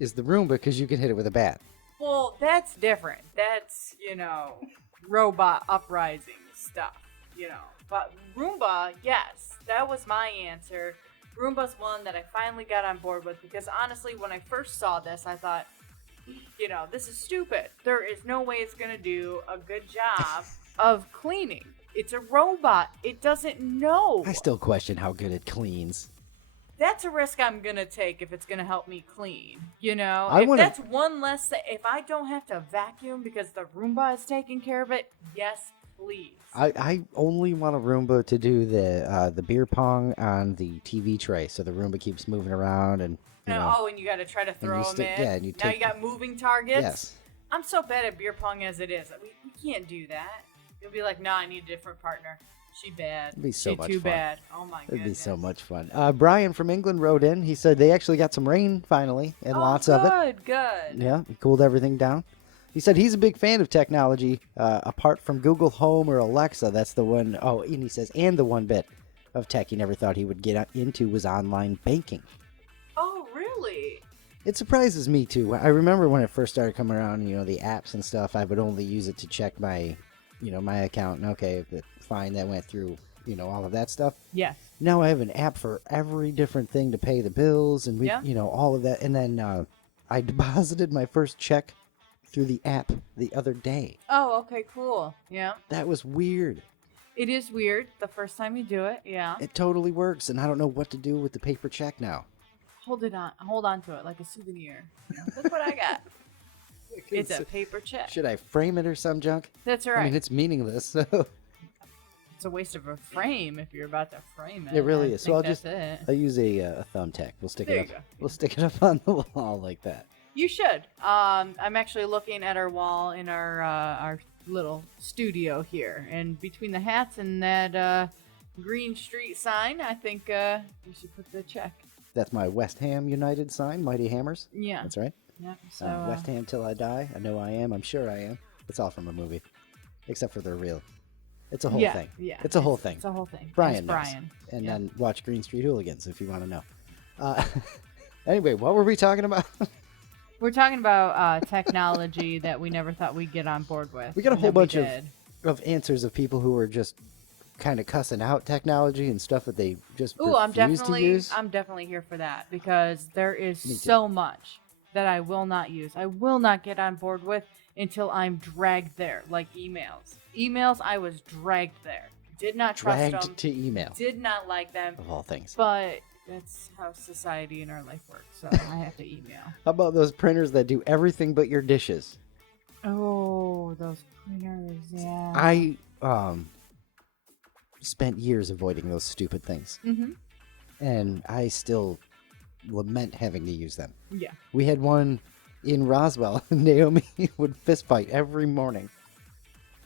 is the Roomba, because you can hit it with a bat. Well, that's different. That's, robot uprising stuff, But Roomba, yes, that was my answer. Roomba's one that I finally got on board with because honestly, when I first saw this, I thought, this is stupid. There is no way it's going to do a good job of cleaning. It's a robot. It doesn't know. I still question how good it cleans. That's a risk I'm going to take if it's going to help me clean. That's one less... If I don't have to vacuum because the Roomba is taking care of it, yes, please. I only want a Roomba to do the beer pong on the TV tray, so the Roomba keeps moving around and and you got to try to throw them in. Yeah, and you now you got moving targets. Yes. I'm so bad at beer pong as it is. We can't do that. You'll be like, no, I need a different partner. She bad. It'd be so much too fun. bad. Oh my goodness. It'd be so much fun. Brian from England wrote in. He said they actually got some rain finally, and lots of it. Good. Yeah, it cooled everything down. He said he's a big fan of technology, apart from Google Home or Alexa. That's the one. Oh, and he says, and the one bit of tech he never thought he would get into was online banking. Oh, really? It surprises me too. I remember when it first started coming around, the apps and stuff. I would only use it to check my, my account. And okay, fine, that went through, all of that stuff. Yes. Now I have an app for every different thing to pay the bills and all of that. And then I deposited my first check through the app the other day. Oh, okay, cool. Yeah. That was weird. It is weird the first time you do it. Yeah. It totally works, and I don't know what to do with the paper check now. Hold on to it like a souvenir. Look what I got. It's a paper check. Should I frame it or some junk? That's right. I mean, it's meaningless, so... It's a waste of a frame if you're about to frame it. It really is. So I'll use a thumbtack. We'll stick it up. We'll stick it up on the wall like that. You should. I'm actually looking at our wall in our little studio here, and between the hats and that Green Street sign, I think you should put the check. That's my West Ham United sign, Mighty Hammers. Yeah. That's right. Yeah. So West Ham till I die. I know I am. I'm sure I am. It's all from a movie, except for the real. It's a whole thing. Yeah. It's a whole thing. It's a whole thing. Brian knows. Brian. And then watch Green Street Hooligans if you want to know. Anyway, what were we talking about? We're talking about technology that we never thought we'd get on board with. We got a whole bunch of answers of people who were just kind of cussing out technology and stuff that they just refuse to use. I'm definitely here for that, because there is so much that I will not use. I will not get on board with until I'm dragged there, like emails. Emails, I was dragged there. Did not trust them. Dragged to email. Did not like them. Of all things. But that's how society and our life works, so I have to email. How about those printers that do everything but your dishes? Oh, those printers, yeah. I spent years avoiding those stupid things. Mm-hmm. And I still lament having to use them. Yeah. We had one in Roswell. Naomi would fist fight every morning.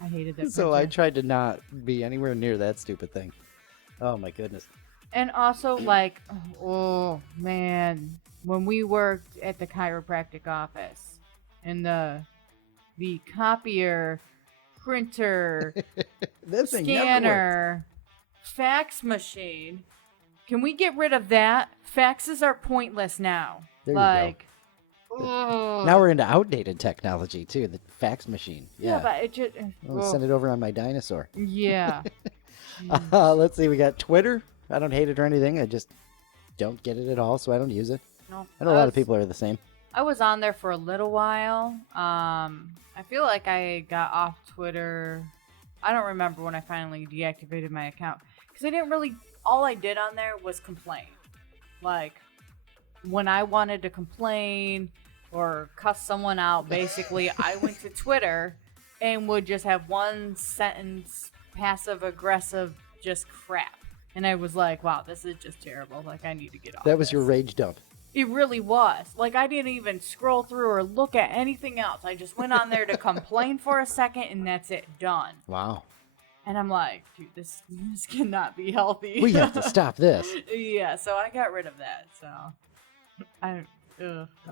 I hated that. So I tried to not be anywhere near that stupid thing. Oh my goodness. And also, like, oh man, when we worked at the chiropractic office, and the copier, printer, scanner, fax machine, can we get rid of that? Faxes are pointless now. There you go. Now we're into outdated technology too. The fax machine. Yeah, but it just I'll send it over on my dinosaur. Yeah. Let's see. We got Twitter. I don't hate it or anything. I just don't get it at all, so I don't use it. No, I know a lot of people are the same. I was on there for a little while. I feel like I got off Twitter. I don't remember when I finally deactivated my account, because I didn't really. All I did on there was complain. Like, when I wanted to complain or cuss someone out, basically, I went to Twitter and would just have one sentence, passive aggressive, just crap. And I was like, wow, this is just terrible. Like, I need to get off That was your rage dump. It really was. Like, I didn't even scroll through or look at anything else. I just went on there to complain for a second, and that's it. Done. Wow. And I'm like, dude, this cannot be healthy. We have to stop this. Yeah, so I got rid of that. So,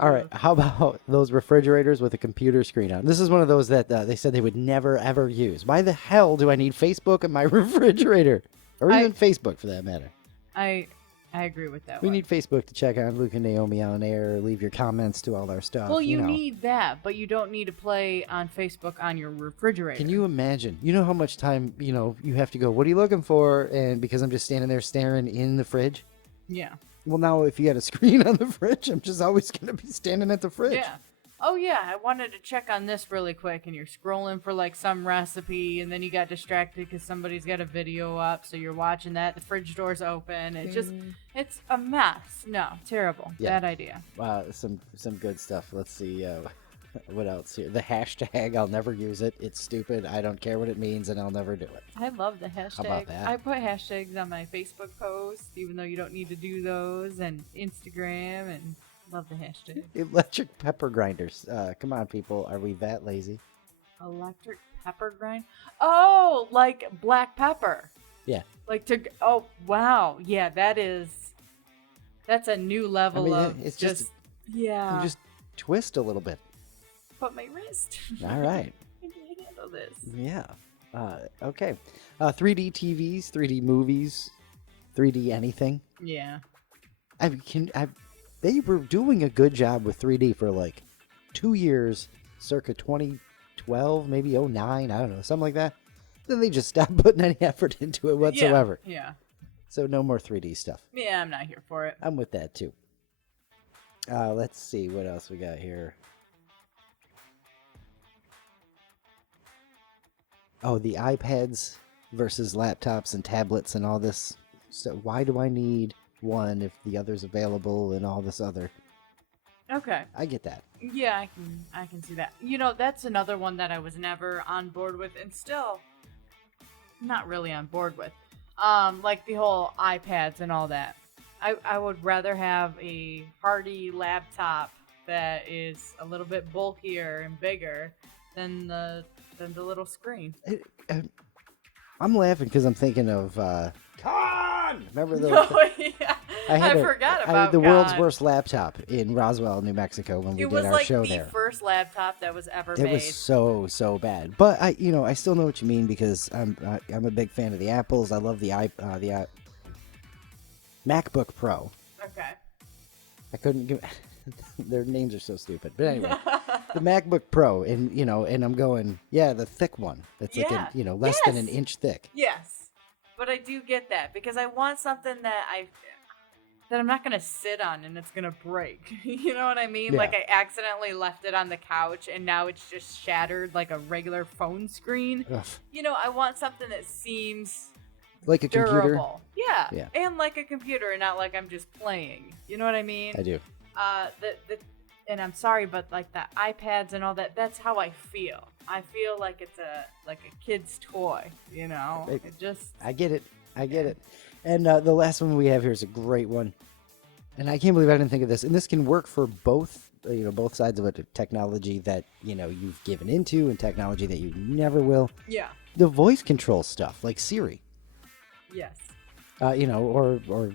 All right. How about those refrigerators with a computer screen on? This is one of those that they said they would never, ever use. Why the hell do I need Facebook in my refrigerator? Or even Facebook, for that matter. I agree with that. We need Facebook to check on Luke and Naomi on air, leave your comments to all our stuff. Well, you need that, but you don't need to play on Facebook on your refrigerator. Can you imagine? You know how much time, you have to go, what are you looking for? And because I'm just standing there staring in the fridge? Yeah. Well, now if you had a screen on the fridge, I'm just always going to be standing at the fridge. Yeah. Oh, yeah, I wanted to check on this really quick, and you're scrolling for, like, some recipe, and then you got distracted because somebody's got a video up, so you're watching that. The fridge door's open. It's a mess. No, terrible. Yeah. Bad idea. Wow, some good stuff. Let's see, what else here? The hashtag, I'll never use it. It's stupid. I don't care what it means, and I'll never do it. I love the hashtag. How about that? I put hashtags on my Facebook posts, even though you don't need to do those, and Instagram, and... Love the hashtag. Electric pepper grinders. Come on, people. Are we that lazy? Electric pepper grind? Oh, like black pepper. Yeah. Oh, wow. Yeah, that's a new level of it's just yeah. You just twist a little bit. But my wrist. All right. I can handle this. Yeah. Okay. 3D TVs, 3D movies, 3D anything. Yeah. They were doing a good job with 3D for like 2 years, circa 2012, maybe 09, I don't know, something like that. Then they just stopped putting any effort into it whatsoever. Yeah. So no more 3D stuff. Yeah, I'm not here for it. I'm with that too. Let's see what else we got here. Oh, the iPads versus laptops and tablets and all this. So why do I need one if the other's available and all this other? Okay. I get that. Yeah, I can see that. You know, that's another one that I was never on board with, and still not really on board with. Like the whole iPads and all that. I would rather have a hardy laptop that is a little bit bulkier and bigger than the little screen. I'm laughing because I'm thinking of Con. Remember the? Oh, yeah. I I forgot had about the world's God. worst laptop in Roswell, New Mexico, when we It did was our like show the there. first laptop that was ever It made. was so bad, but I still know what you mean because I'm a big fan of the Apples. I love the MacBook Pro. Okay. I couldn't give their names are so stupid, but anyway, the MacBook Pro, and I'm going, yeah, the thick one that's like Yeah. less than an Yes. inch thick. Yes, but I do get that because I want something that I'm not gonna sit on and it's gonna break. You know what I mean? Yeah. Like I accidentally left it on the couch and now it's just shattered like a regular phone screen. Ugh. You know, I want something that seems Like a computer. durable. Yeah. Yeah. And like a computer and not like I'm just playing. You know what I mean? I do. And I'm sorry, but like the iPads and all that, that's how I feel. I feel like it's a kid's toy, you know? I get it. And the last one we have here is a great one. And I can't believe I didn't think of this. And this can work for both, both sides of it, technology that, you've given into and technology that you never will. Yeah. The voice control stuff, like Siri, Yes. or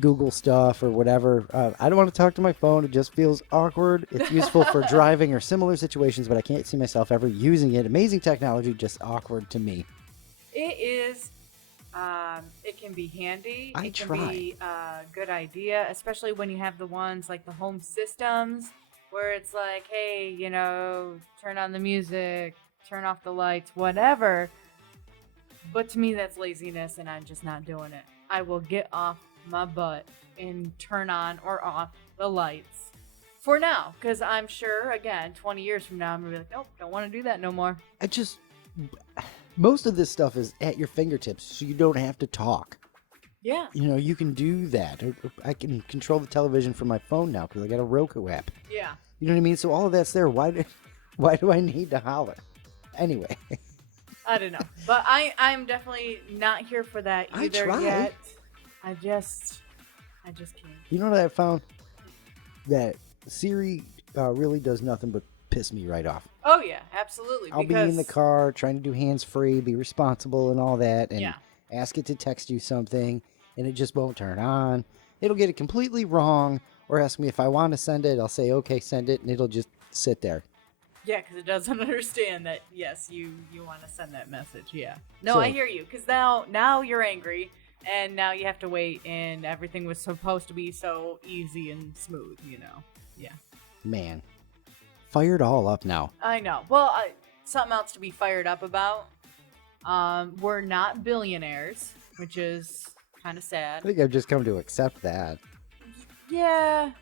Google stuff or whatever. I don't want to talk to my phone. It just feels awkward. It's useful for driving or similar situations, but I can't see myself ever using it. Amazing technology, just awkward to me. It is. It can be handy. I it can try. be a good idea, especially when you have the ones like the home systems where it's like, hey, turn on the music, turn off the lights, whatever. But to me, that's laziness, and I'm just not doing it. I will get off my butt and turn on or off the lights for now, because I'm sure, again, 20 years from now, I'm going to be like, nope, don't want to do that no more. Most of this stuff is at your fingertips, so you don't have to talk. Yeah. You can do that. I can control the television from my phone now because I got a Roku app. Yeah. You know what I mean? So all of that's there. Why do I need to holler? Anyway. I don't know. But I'm definitely not here for that either yet. I just can't. You know what I found? That Siri really does nothing but piss me right off. Oh, yeah, absolutely. I'll be in the car trying to do hands-free, be responsible and all that, and ask it to text you something, and it just won't turn on. It'll get it completely wrong, or ask me if I want to send it. I'll say, okay, send it, and it'll just sit there. Yeah, because it doesn't understand that, yes, you want to send that message. Yeah. No, So- I hear you. Because now you're angry, and now you have to wait, and everything was supposed to be so easy and smooth, Yeah. Man. Fired all up now. I know. Well, something else to be fired up about. We're not billionaires, which is kind of I sad. think I've just come to accept that. Yeah.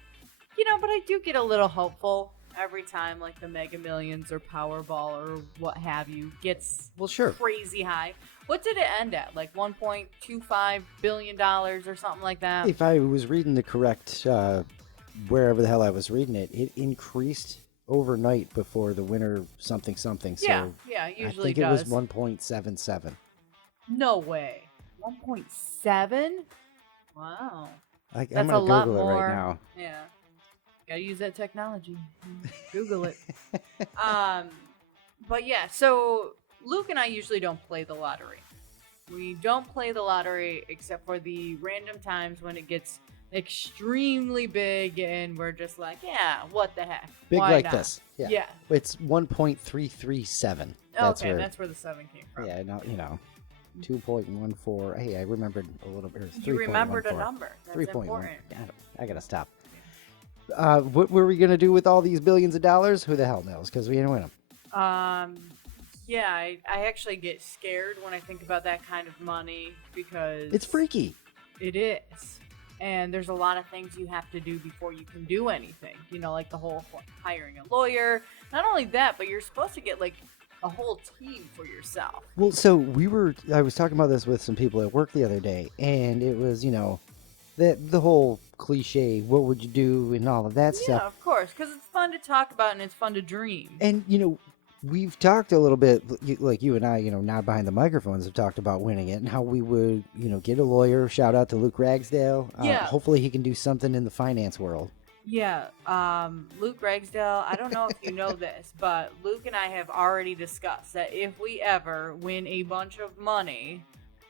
But I do get a little hopeful every time, like the Mega Millions or Powerball or what have you gets Sure. crazy high. What did it end at? Like $1.25 billion or something like that? If I was reading the correct, wherever the hell I was reading it, it increased overnight before the winner something. So yeah, it usually I think does. it was 1.77. No way. 1.7? Wow. I'm That's gonna a lot Google more. it right now. Yeah. Gotta use that technology. Google it. But yeah, so Luke and I usually don't play the lottery. We don't play the lottery except for the random times when it gets extremely big and we're just like, yeah, what the heck? Big Why like not? this. Yeah. Yeah. It's 1.337. That's Okay, where. that's where the 7 came from. Yeah, no, 2.14. Hey, I remembered a little bit. You remembered a 3.14. number. That's 3.1. important. I gotta stop. What were we gonna do with all these billions of dollars? Who the hell knows? Because we didn't win them. Yeah, I actually get scared when I think about that kind of money because It's freaky. It is. And there's a lot of things you have to do before you can do anything. Like the whole hiring a lawyer. Not only that, but you're supposed to get like a whole team for yourself. Well, so I was talking about this with some people at work the other day, and it was, the whole cliche, what would you do, and all of that Yeah, stuff. of course, because it's fun to talk about and it's fun to dream. And, we've talked a little bit, like you and I, not behind the microphones, have talked about winning it and how we would, get a lawyer. Shout out to Luke Ragsdale. Yeah. Hopefully he can do something in the finance world. Yeah, Luke Ragsdale, I don't know if you know this, but Luke and I have already discussed that if we ever win a bunch of money,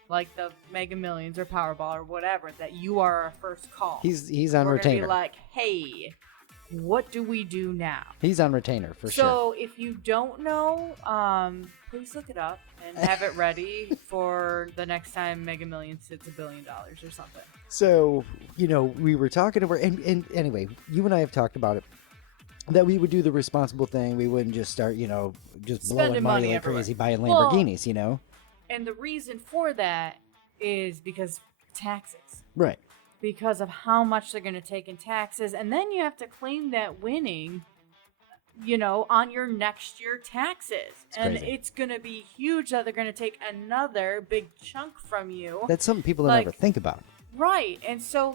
like the Mega Millions or Powerball or whatever, that you are our first call. He's on We're retainer. gonna be like, hey, what do we do now? He's on retainer for sure. So if you don't know, please look it up and have it ready for the next time Mega Millions hits $1 billion or something. So, we were talking over, and anyway, you and I have talked about it, that we would do the responsible thing. We wouldn't just start, just Spending blowing money like everywhere. crazy, buying Well, Lamborghinis, And the reason for that is because taxes. Right. Because of how much they're going to take in taxes. And then you have to claim that winning, on your next year taxes. And crazy. it's going to be huge that they're going to take another big chunk from you. That's something people don't ever think about. Right. And so,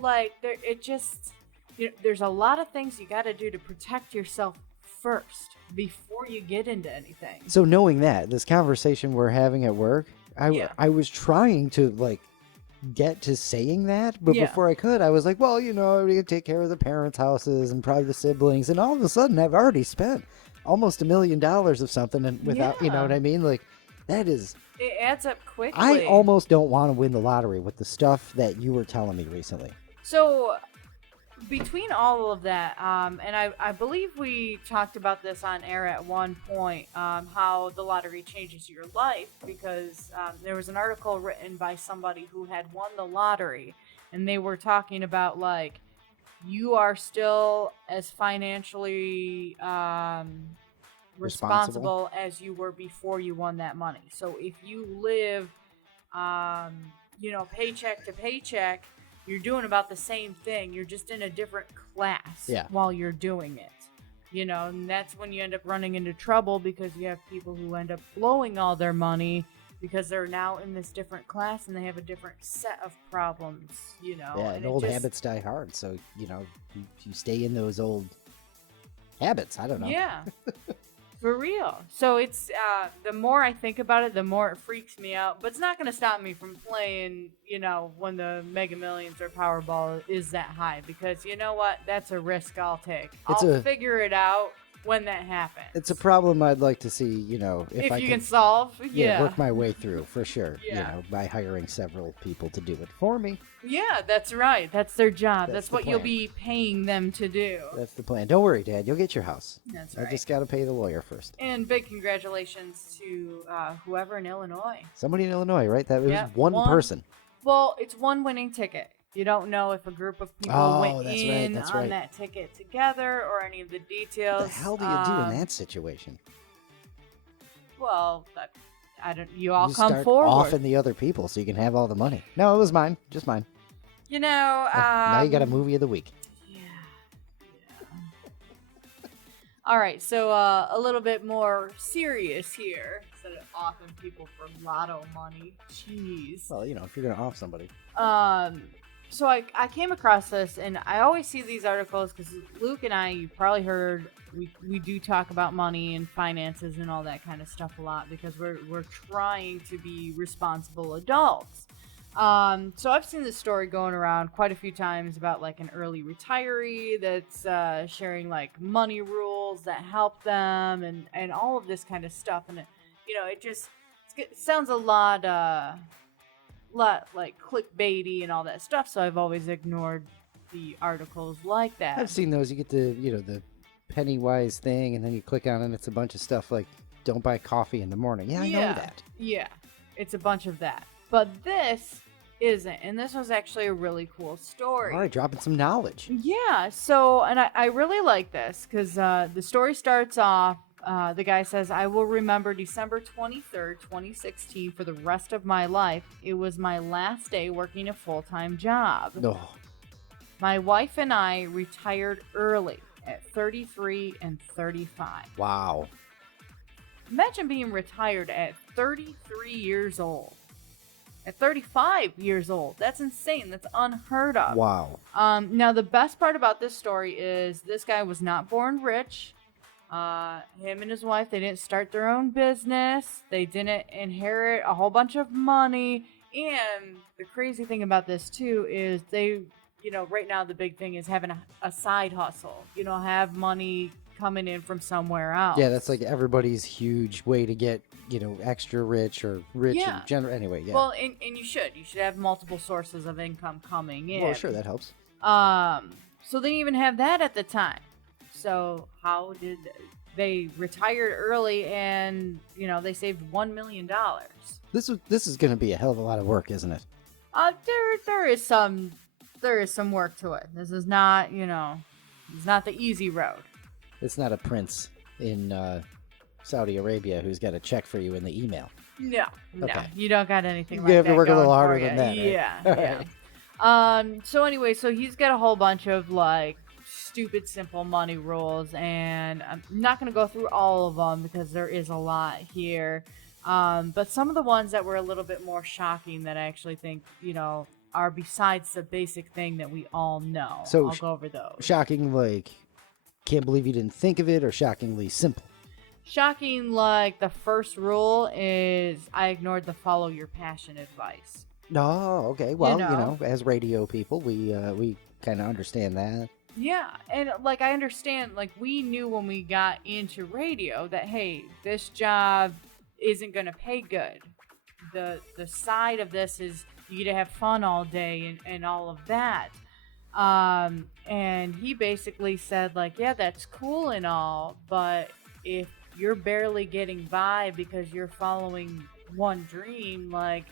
there's a lot of things you got to do to protect yourself first before you get into anything. So knowing that, this conversation we're having at work, I was trying to, get to saying that, but before I could, I was like, well, we gotta take care of the parents' houses and probably the siblings, and all of a sudden, I've already spent almost $1 million of something, and without, you know what I mean? That is... It adds up quickly. I almost don't want to win the lottery with the stuff that you were telling me recently. So, between all of that, and I believe we talked about this on air at one point, how the lottery changes your life, because there was an article written by somebody who had won the lottery, and they were talking about, you are still as financially responsible as you were before you won that money. So if you live, paycheck to paycheck, you're doing about the same thing. You're just in a different class while you're doing it. And that's when you end up running into trouble, because you have people who end up blowing all their money because they're now in this different class and they have a different set of problems, Yeah, and old habits die hard. So, you stay in those old habits. I don't know. Yeah. For real. So it's, the more I think about it, the more it freaks me out. But it's not going to stop me from playing, when the Mega Millions or Powerball is that high. Because you know what? That's a risk I'll take. I'll figure it out when that happens. It's a problem I'd like to see, if I can solve. Yeah. Work my way through, for sure. Yeah. By hiring several people to do it for me. Yeah, that's right. That's their job. That's the what you'll plan. be paying them to do. That's the plan. Don't worry, Dad. You'll get your house. That's right. I just got to pay the lawyer first. And big congratulations to whoever in Illinois. Somebody in Illinois, right? That was one person. Well, it's one winning ticket. You don't know if a group of people went in on that ticket together or any of the details. What the hell do you do in that situation? Well, I don't. You all you come start forward. Offing the other people so you can have all the money. No, it was mine. Just mine. Now you got a movie of the week. Yeah. All right, so a little bit more serious here, instead of offing people for lotto money. Jeez. Well, if you're gonna off somebody. So I came across this, and I always see these articles because Luke and I, you've probably heard, we do talk about money and finances and all that kind of stuff a lot, because we're trying to be responsible adults. So I've seen this story going around quite a few times about an early retiree that's sharing money rules that help them and all of this kind of stuff. And it sounds a lot like clickbaity and all that stuff. So I've always ignored the articles like that. I've seen those. You get the Pennywise thing, and then you click on it, and it's a bunch of stuff like don't buy coffee in the morning. Yeah, I know that. Yeah, it's a bunch of that. But this isn't, and this was actually a really cool story. All right, dropping some knowledge. Yeah, so, and I really like this, because the story starts off, the guy says, I will remember December 23rd, 2016 for the rest of my life. It was my last day working a full-time job. Oh. My wife and I retired early at 33 and 35. Wow. Imagine being retired at 33 years old. At 35 years old. That's insane. That's unheard of. Wow. Now, the best part about this story is this guy was not born rich. Him and his wife, they didn't start their own business. They didn't inherit a whole bunch of money. And the crazy thing about this, too, is they, right now the big thing is having a side hustle. Have money coming in from somewhere else. Yeah, that's like everybody's huge way to get, extra rich or rich in general. Anyway, yeah. Well, and you should have multiple sources of income coming in. Well, sure, that helps. So they didn't even have that at the time. So how did they retired early and, they saved $1 million? This is going to be a hell of a lot of work, isn't it? There is some work to it. This is not, it's not the easy road. It's not a prince in Saudi Arabia who's got a check for you in the email. No, Okay. You don't got anything like You that. have to work a little going harder for than you. that. Right? Yeah, yeah. So anyway, so he's got a whole bunch of like stupid, simple money rules, and I'm not going to go through all of them because there is a lot here. But some of the ones that were a little bit more shocking that I actually think, are besides the basic thing that we all know. So I'll go over those. Shocking, like, can't believe you didn't think of it, or shockingly simple? Shocking, like the first rule is I ignored the follow your passion advice. Oh, okay. Well, as radio people, we kind of understand that. Yeah, and like I understand, like we knew when we got into radio that hey, this job isn't going to pay good. The side of this is you get to have fun all day and all of that. And he basically said like, yeah, that's cool and all, but if you're barely getting by because you're following one dream, like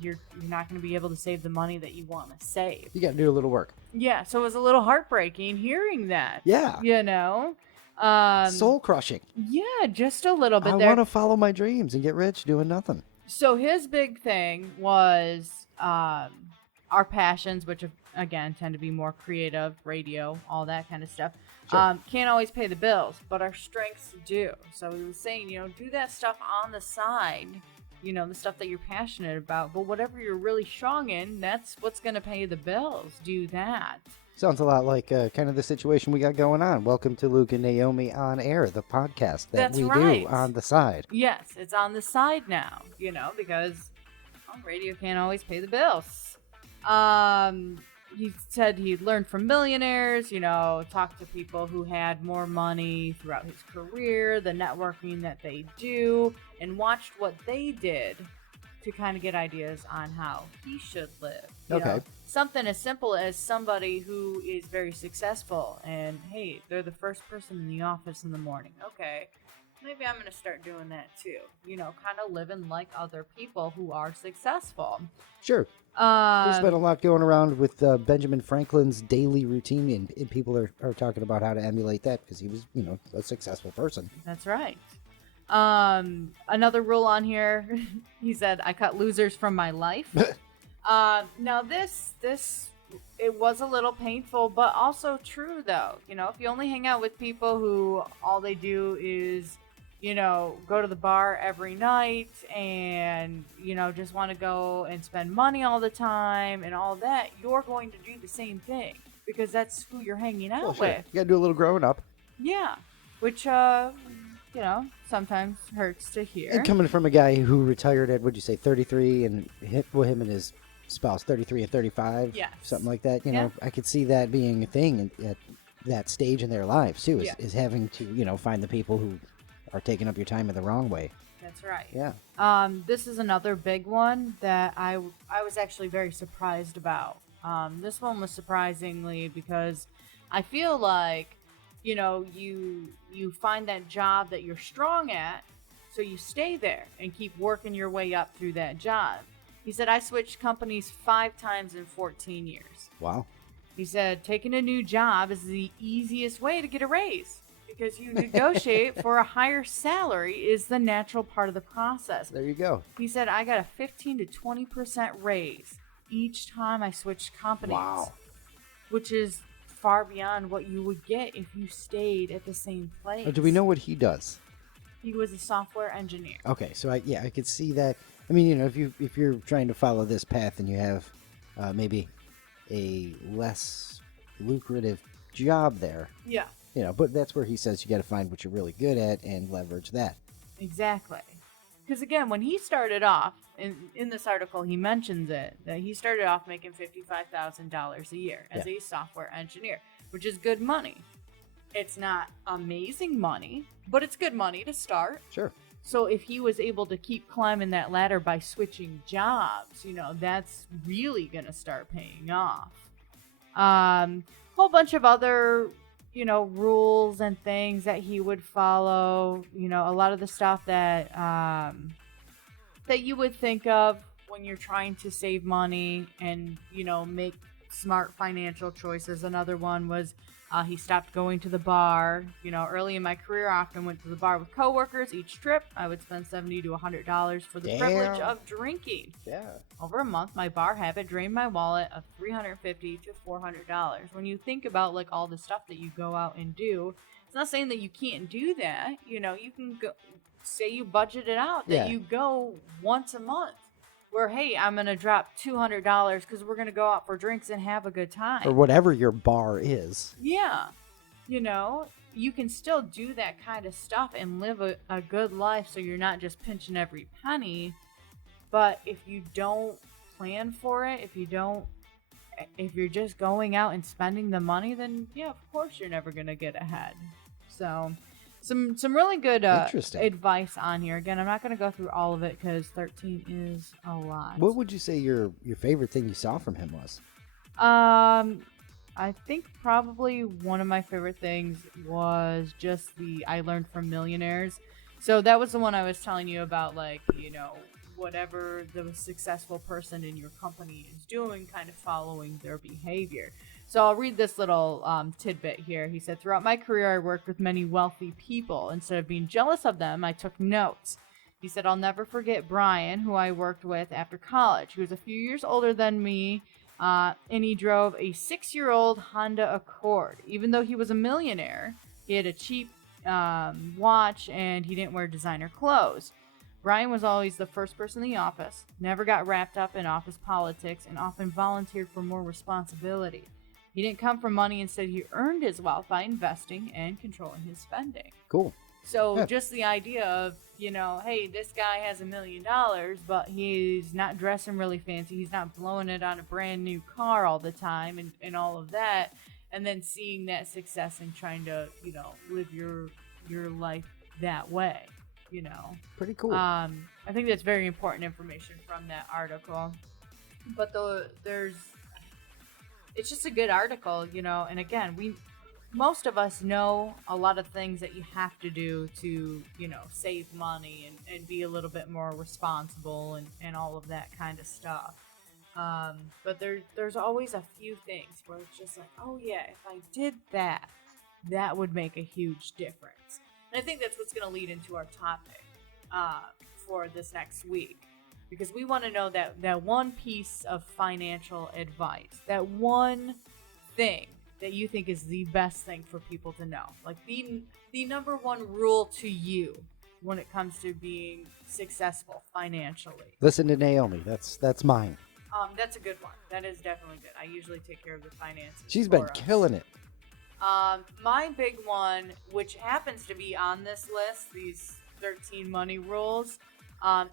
you're not going to be able to save the money that you want to save. You got to do a little work. Yeah, so it was a little heartbreaking hearing that. Yeah. Soul crushing. Yeah, just a little bit. I want to follow my dreams and get rich doing nothing. So his big thing was our passions, which again tend to be more creative, radio, all that kind of stuff. Sure. Can't always pay the bills, but our strengths do. So he was saying, do that stuff on the side, the stuff that you're passionate about. But whatever you're really strong in, that's what's going to pay the bills. Do that. Sounds a lot like kind of the situation we got going on. Welcome to Luke and Naomi on Air, the podcast that we do on the side. Yes, it's on the side now, because radio can't always pay the bills. He said he learned from millionaires, talked to people who had more money throughout his career, the networking that they do, and watched what they did to kind of get ideas on how he should live. You know, something as simple as somebody who is very successful and, hey, they're the first person in the office in the morning. Okay, maybe I'm going to start doing that too. Kind of living like other people who are successful. Sure. There's been a lot going around with Benjamin Franklin's daily routine, and people are talking about how to emulate that because he was, a successful person. That's right. Another rule on here, he said, I cut losers from my life. Now this, it was a little painful, but also true though. If you only hang out with people who all they do is, go to the bar every night and, just want to go and spend money all the time and all that, you're going to do the same thing because that's who you're hanging out with. You got to do a little growing up. Yeah. Which, sometimes hurts to hear. And coming from a guy who retired at, what'd you say, 33, and him and his spouse, 33 and 35, yes. Something like that. I could see that being a thing at that stage in their lives, too, is having to, find the people who are taking up your time in the wrong way. That's right. Yeah. This is another big one that I was actually very surprised about. This one was surprisingly because I feel like, you find that job that you're strong at, so you stay there and keep working your way up through that job. He said, I switched companies 5 times in 14 years. Wow. He said, taking a new job is the easiest way to get a raise because you negotiate for a higher salary is the natural part of the process. There you go. He said, I got a 15 to 20% raise each time I switched companies. Wow. Which is far beyond what you would get if you stayed at the same place. Do we know what he does? He was a software engineer. Okay, so I could see that. I mean, you know, if you're trying to follow this path and you have maybe a less lucrative job there, Yeah, you know, but that's where he says you got to find what you're really good at and leverage that. exactly. Because again, when he started off, in this article, he mentions it, that he started off making $55,000 a year as a software engineer, which is good money. It's not amazing money, but it's good money to start. Sure. So if he was able to keep climbing that ladder by switching jobs, you know, that's really going to start paying off. Whole bunch of other, you know, rules and things that he would follow, you know, a lot of the stuff that that you would think of when you're trying to save money and, you know, make smart financial choices. Another one was he stopped going to the bar. You know, early in my career, I often went to the bar with coworkers. Each trip, I would spend $70 to $100 for the privilege of drinking. Yeah. Over a month, my bar habit drained my wallet of $350 to $400. When you think about like all the stuff that you go out and do, it's not saying that you can't do that. You know, you can go, say you budget it out, that you go once a month. Where, hey, I'm going to drop $200 because we're going to go out for drinks and have a good time. Or whatever your bar is. Yeah. You know, you can still do that kind of stuff and live a good life so you're not just pinching every penny. But if you don't plan for it, if you're just going out and spending the money, then yeah, of course you're never going to get ahead. So some really good advice on here. Again, I'm not going to go through all of it because 13 is a lot. What would you say your favorite thing you saw from him was? I think probably one of my favorite things was just I learned from millionaires. So that was the one I was telling you about, like, you know, whatever the successful person in your company is doing, kind of following their behavior. So I'll read this little tidbit here. He said, throughout my career, I worked with many wealthy people. Instead of being jealous of them, I took notes. He said, I'll never forget Brian, who I worked with after college. He was a few years older than me, and he drove a 6-year-old Honda Accord. Even though he was a millionaire, he had a cheap watch, and he didn't wear designer clothes. Brian was always the first person in the office, never got wrapped up in office politics, and often volunteered for more responsibility. He didn't come from money. Instead, he earned his wealth by investing and controlling his spending. Cool. So just the idea of, you know, hey, this guy has $1 million, but he's not dressing really fancy. He's not blowing it on a brand new car all the time and all of that. And then seeing that success and trying to, you know, live your life that way, you know. Pretty cool. I think that's very important information from that article. But it's just a good article, you know, and again, most of us know a lot of things that you have to do to, you know, save money and be a little bit more responsible and all of that kind of stuff. But there's always a few things where it's just like, oh yeah, if I did that, that would make a huge difference. And I think that's what's going to lead into our topic for this next week. Because we want to know that one piece of financial advice, that one thing that you think is the best thing for people to know. Like the number one rule to you when it comes to being successful financially. Listen to Naomi. That's mine. That's a good one. That is definitely good. I usually take care of the finances. She's been killing it. My big one, which happens to be on this list, these 13 money rules,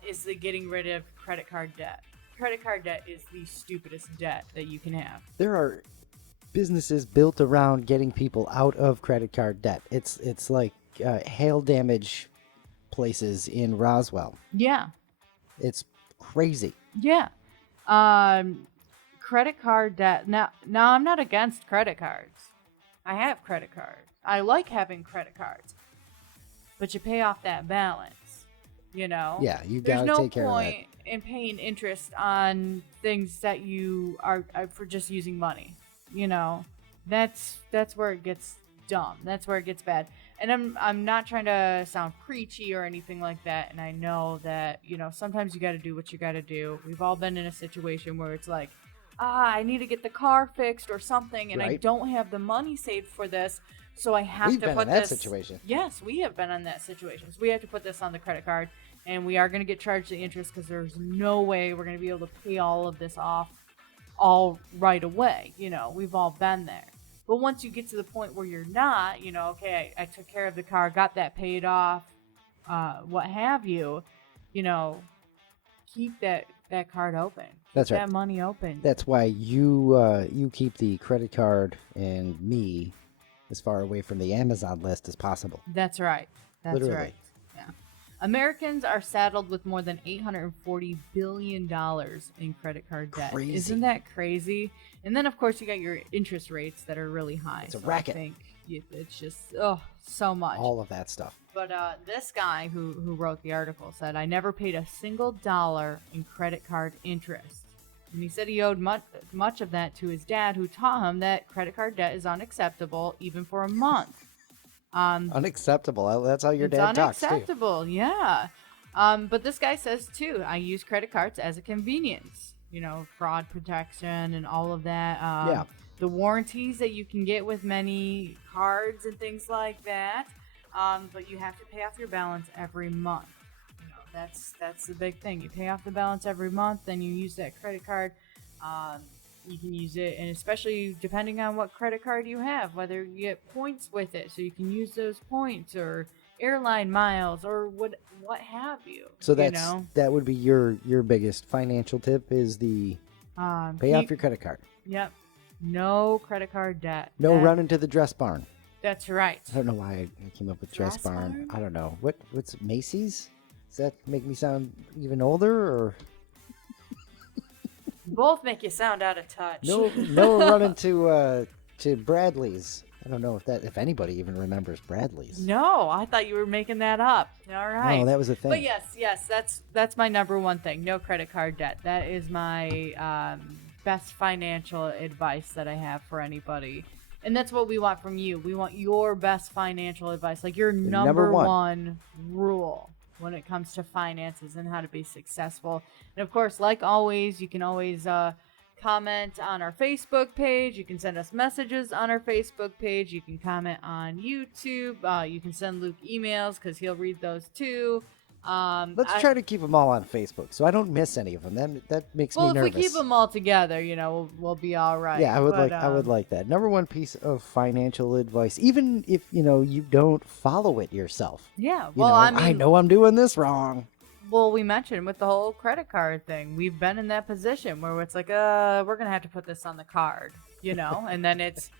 is the getting rid of credit card debt. Credit card debt is the stupidest debt that you can have. There are businesses built around getting people out of credit card debt. It's like hail damage places in Roswell. Yeah. It's crazy. Yeah. Credit card debt. Now I'm not against credit cards. I have credit cards. I like having credit cards. But you pay off that balance. You know? Yeah, you gotta take care of that. There's no point in paying interest on things that you are for just using money. You know? That's where it gets dumb. That's where it gets bad. And I'm not trying to sound preachy or anything like that. And I know that, you know, sometimes you gotta do what you gotta do. We've all been in a situation where it's like, I need to get the car fixed or something, and I don't have the money saved for this. So I have We've to been put in that this. situation. Yes, we have been in that situation. So we have to put this on the credit card, and we are going to get charged the interest because there's no way we're going to be able to pay all of this off all right away. We've all been there. But once you get to the point where you're not, okay, I took care of the car, got that paid off, what have you, keep that card open. That's right. That money open. That's why you keep the credit card and me as far away from the Amazon list as possible. That's right. That's Literally. right. Yeah. Americans are saddled with more than $840 billion in credit card debt. Crazy. Isn't that crazy? And then, of course, you got your interest rates that are really high. It's a racket. I think it's just, so much. All of that stuff. But this guy who wrote the article said, I never paid a single dollar in credit card interest. And he said he owed much of that to his dad, who taught him that credit card debt is unacceptable, even for a month. Unacceptable. That's how your dad talks, too. Unacceptable, yeah. But this guy says, too, I use credit cards as a convenience. Fraud protection and all of that. Yeah. The warranties that you can get with many cards and things like that. But you have to pay off your balance every month. That's the big thing. You pay off the balance every month, then you use that credit card. You can use it, and especially depending on what credit card you have, whether you get points with it, so you can use those points or airline miles or what have you. So that would be your biggest financial tip is the pay off your credit card. Yep. No credit card debt. No running to the dress barn. That's right. I don't know why I came up with dress barn. I don't know. What's Macy's? Does that make me sound even older, or both make you sound out of touch? No running to Bradley's. I don't know if anybody even remembers Bradley's. No, I thought you were making that up. All right. No, that was a thing. But yes, that's my number one thing. No credit card debt. That is my best financial advice that I have for anybody. And that's what we want from you. We want your best financial advice, like your number one rule when it comes to finances and how to be successful. And of course, like always, you can always comment on our Facebook page. You can send us messages on our Facebook page. You can comment on YouTube. You can send Luke emails because he'll read those too. Let's try to keep them all on Facebook so I don't miss any of them. That makes me nervous. Well, if we keep them all together, we'll be all right. Yeah, I would like that. Number one piece of financial advice, even if you don't follow it yourself. Yeah, well, I know I'm doing this wrong. Well, we mentioned with the whole credit card thing, we've been in that position where it's like, we're gonna have to put this on the card, and then it's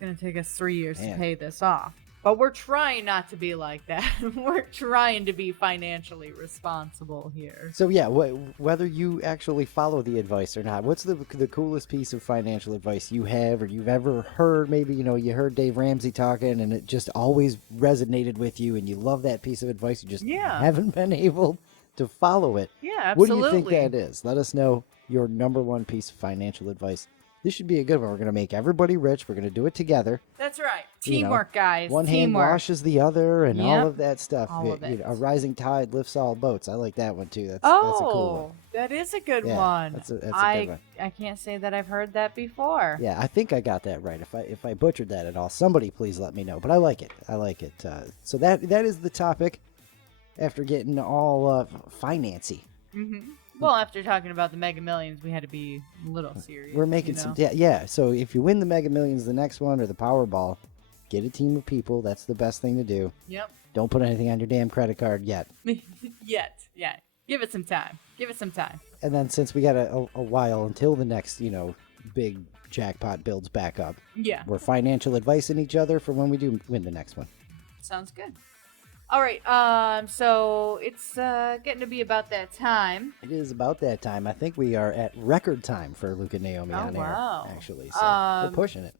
gonna take us 3 years to pay this off. But we're trying not to be like that. We're trying to be financially responsible here. So yeah, whether you actually follow the advice or not, what's the coolest piece of financial advice you have or you've ever heard? Maybe you heard Dave Ramsey talking and it just always resonated with you, and you love that piece of advice. You just haven't been able to follow it. Yeah, absolutely. What do you think that is? Let us know your number one piece of financial advice. This should be a good one. We're going to make everybody rich. We're going to do it together. That's right. Teamwork, guys. One Teamwork. hand washes the other and all of that stuff. All of it. A rising tide lifts all boats. I like that one, too. That's a cool one. That is a good one. That's a good one. I can't say that I've heard that before. Yeah, I think I got that right. If I butchered that at all, somebody please let me know. But I like it. So that is the topic after getting all financy. Mm-hmm. Well, after talking about the Mega Millions, we had to be a little serious. We're making some... Yeah, so if you win the Mega Millions, the next one, or the Powerball, get a team of people. That's the best thing to do. Yep. Don't put anything on your damn credit card yet. Yeah. Give it some time. And then since we got a while until the next, big jackpot builds back up. Yeah. We're financial advising each other for when we do win the next one. Sounds good. All right, so it's getting to be about that time. It is about that time. I think we are at record time for Luke and Naomi on air, actually. So we're pushing it.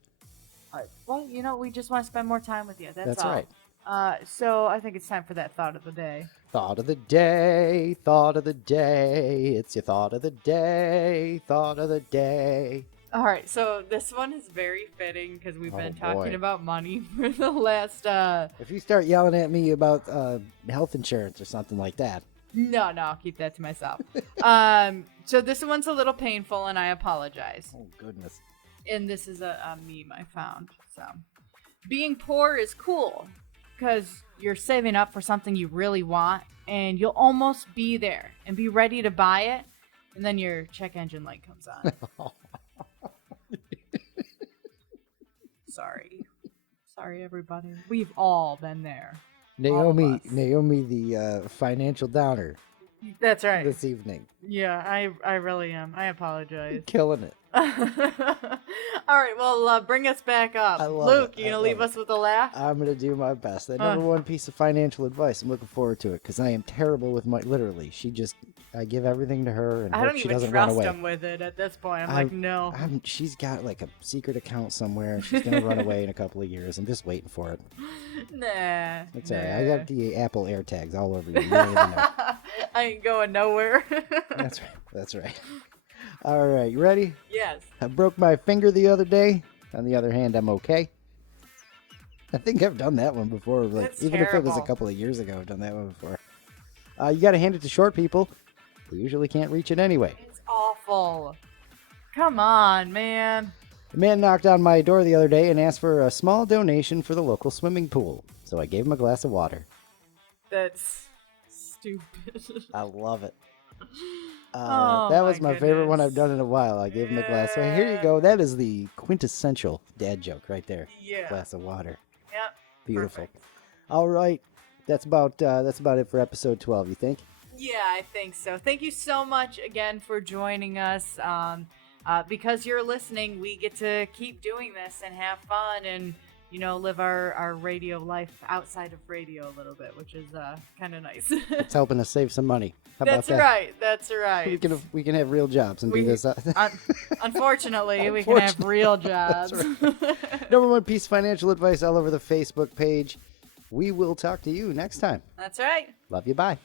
All right. Well, we just want to spend more time with you. That's all. Right. So I think it's time for that thought of the day. Thought of the day, thought of the day. It's your thought of the day, thought of the day. All right, so this one is very fitting because we've been talking about money for the last... If you start yelling at me about health insurance or something like that. No, I'll keep that to myself. So this one's a little painful, and I apologize. Oh, goodness. And this is a meme I found. being poor is cool because you're saving up for something you really want, and you'll almost be there and be ready to buy it, and then your check engine light comes on. Sorry, everybody. We've all been there. Naomi, the financial downer That's right. this evening. Yeah, I really am. I apologize. Killing it. All right, well, bring us back up. I love Luke, it. you gonna leave us with a laugh? I'm going to do my best. That number one piece of financial advice, I'm looking forward to it because I am terrible with my, literally, I give everything to her and I hope don't she even doesn't run trust away. him with it at this point. I'm like, no. She's got like a secret account somewhere. She's going to run away in a couple of years. I'm just waiting for it. Nah. It's all right. I got the Apple AirTags all over you. You don't even know. I ain't going nowhere. That's right. That's right. All right. You ready? Yes. I broke my finger the other day. On the other hand, I'm okay. I think I've done that one before. Like, That's even if it was a terrible. couple of years ago, I've done that one before. You got to hand it to short people. Who usually can't reach it anyway. It's awful. Come on, man. A man knocked on my door the other day and asked for a small donation for the local swimming pool. So I gave him a glass of water. That's stupid. I love it. Oh, that was my my favorite one goodness. I've done in a while. I gave him a glass. So here you go. That is the quintessential dad joke right there. Yeah. Glass of water. Yep. Beautiful. Perfect. All right. That's about it for episode 12, you think? Yeah, I think so. Thank you so much again for joining us. Because you're listening, we get to keep doing this and have fun and, live our radio life outside of radio a little bit, which is kind of nice. It's helping us save some money. How That's about that? right. That's right. We can have real jobs and do this. Unfortunately, we can have real jobs. Number one piece of financial advice all over the Facebook page. We will talk to you next time. That's right. Love you. Bye.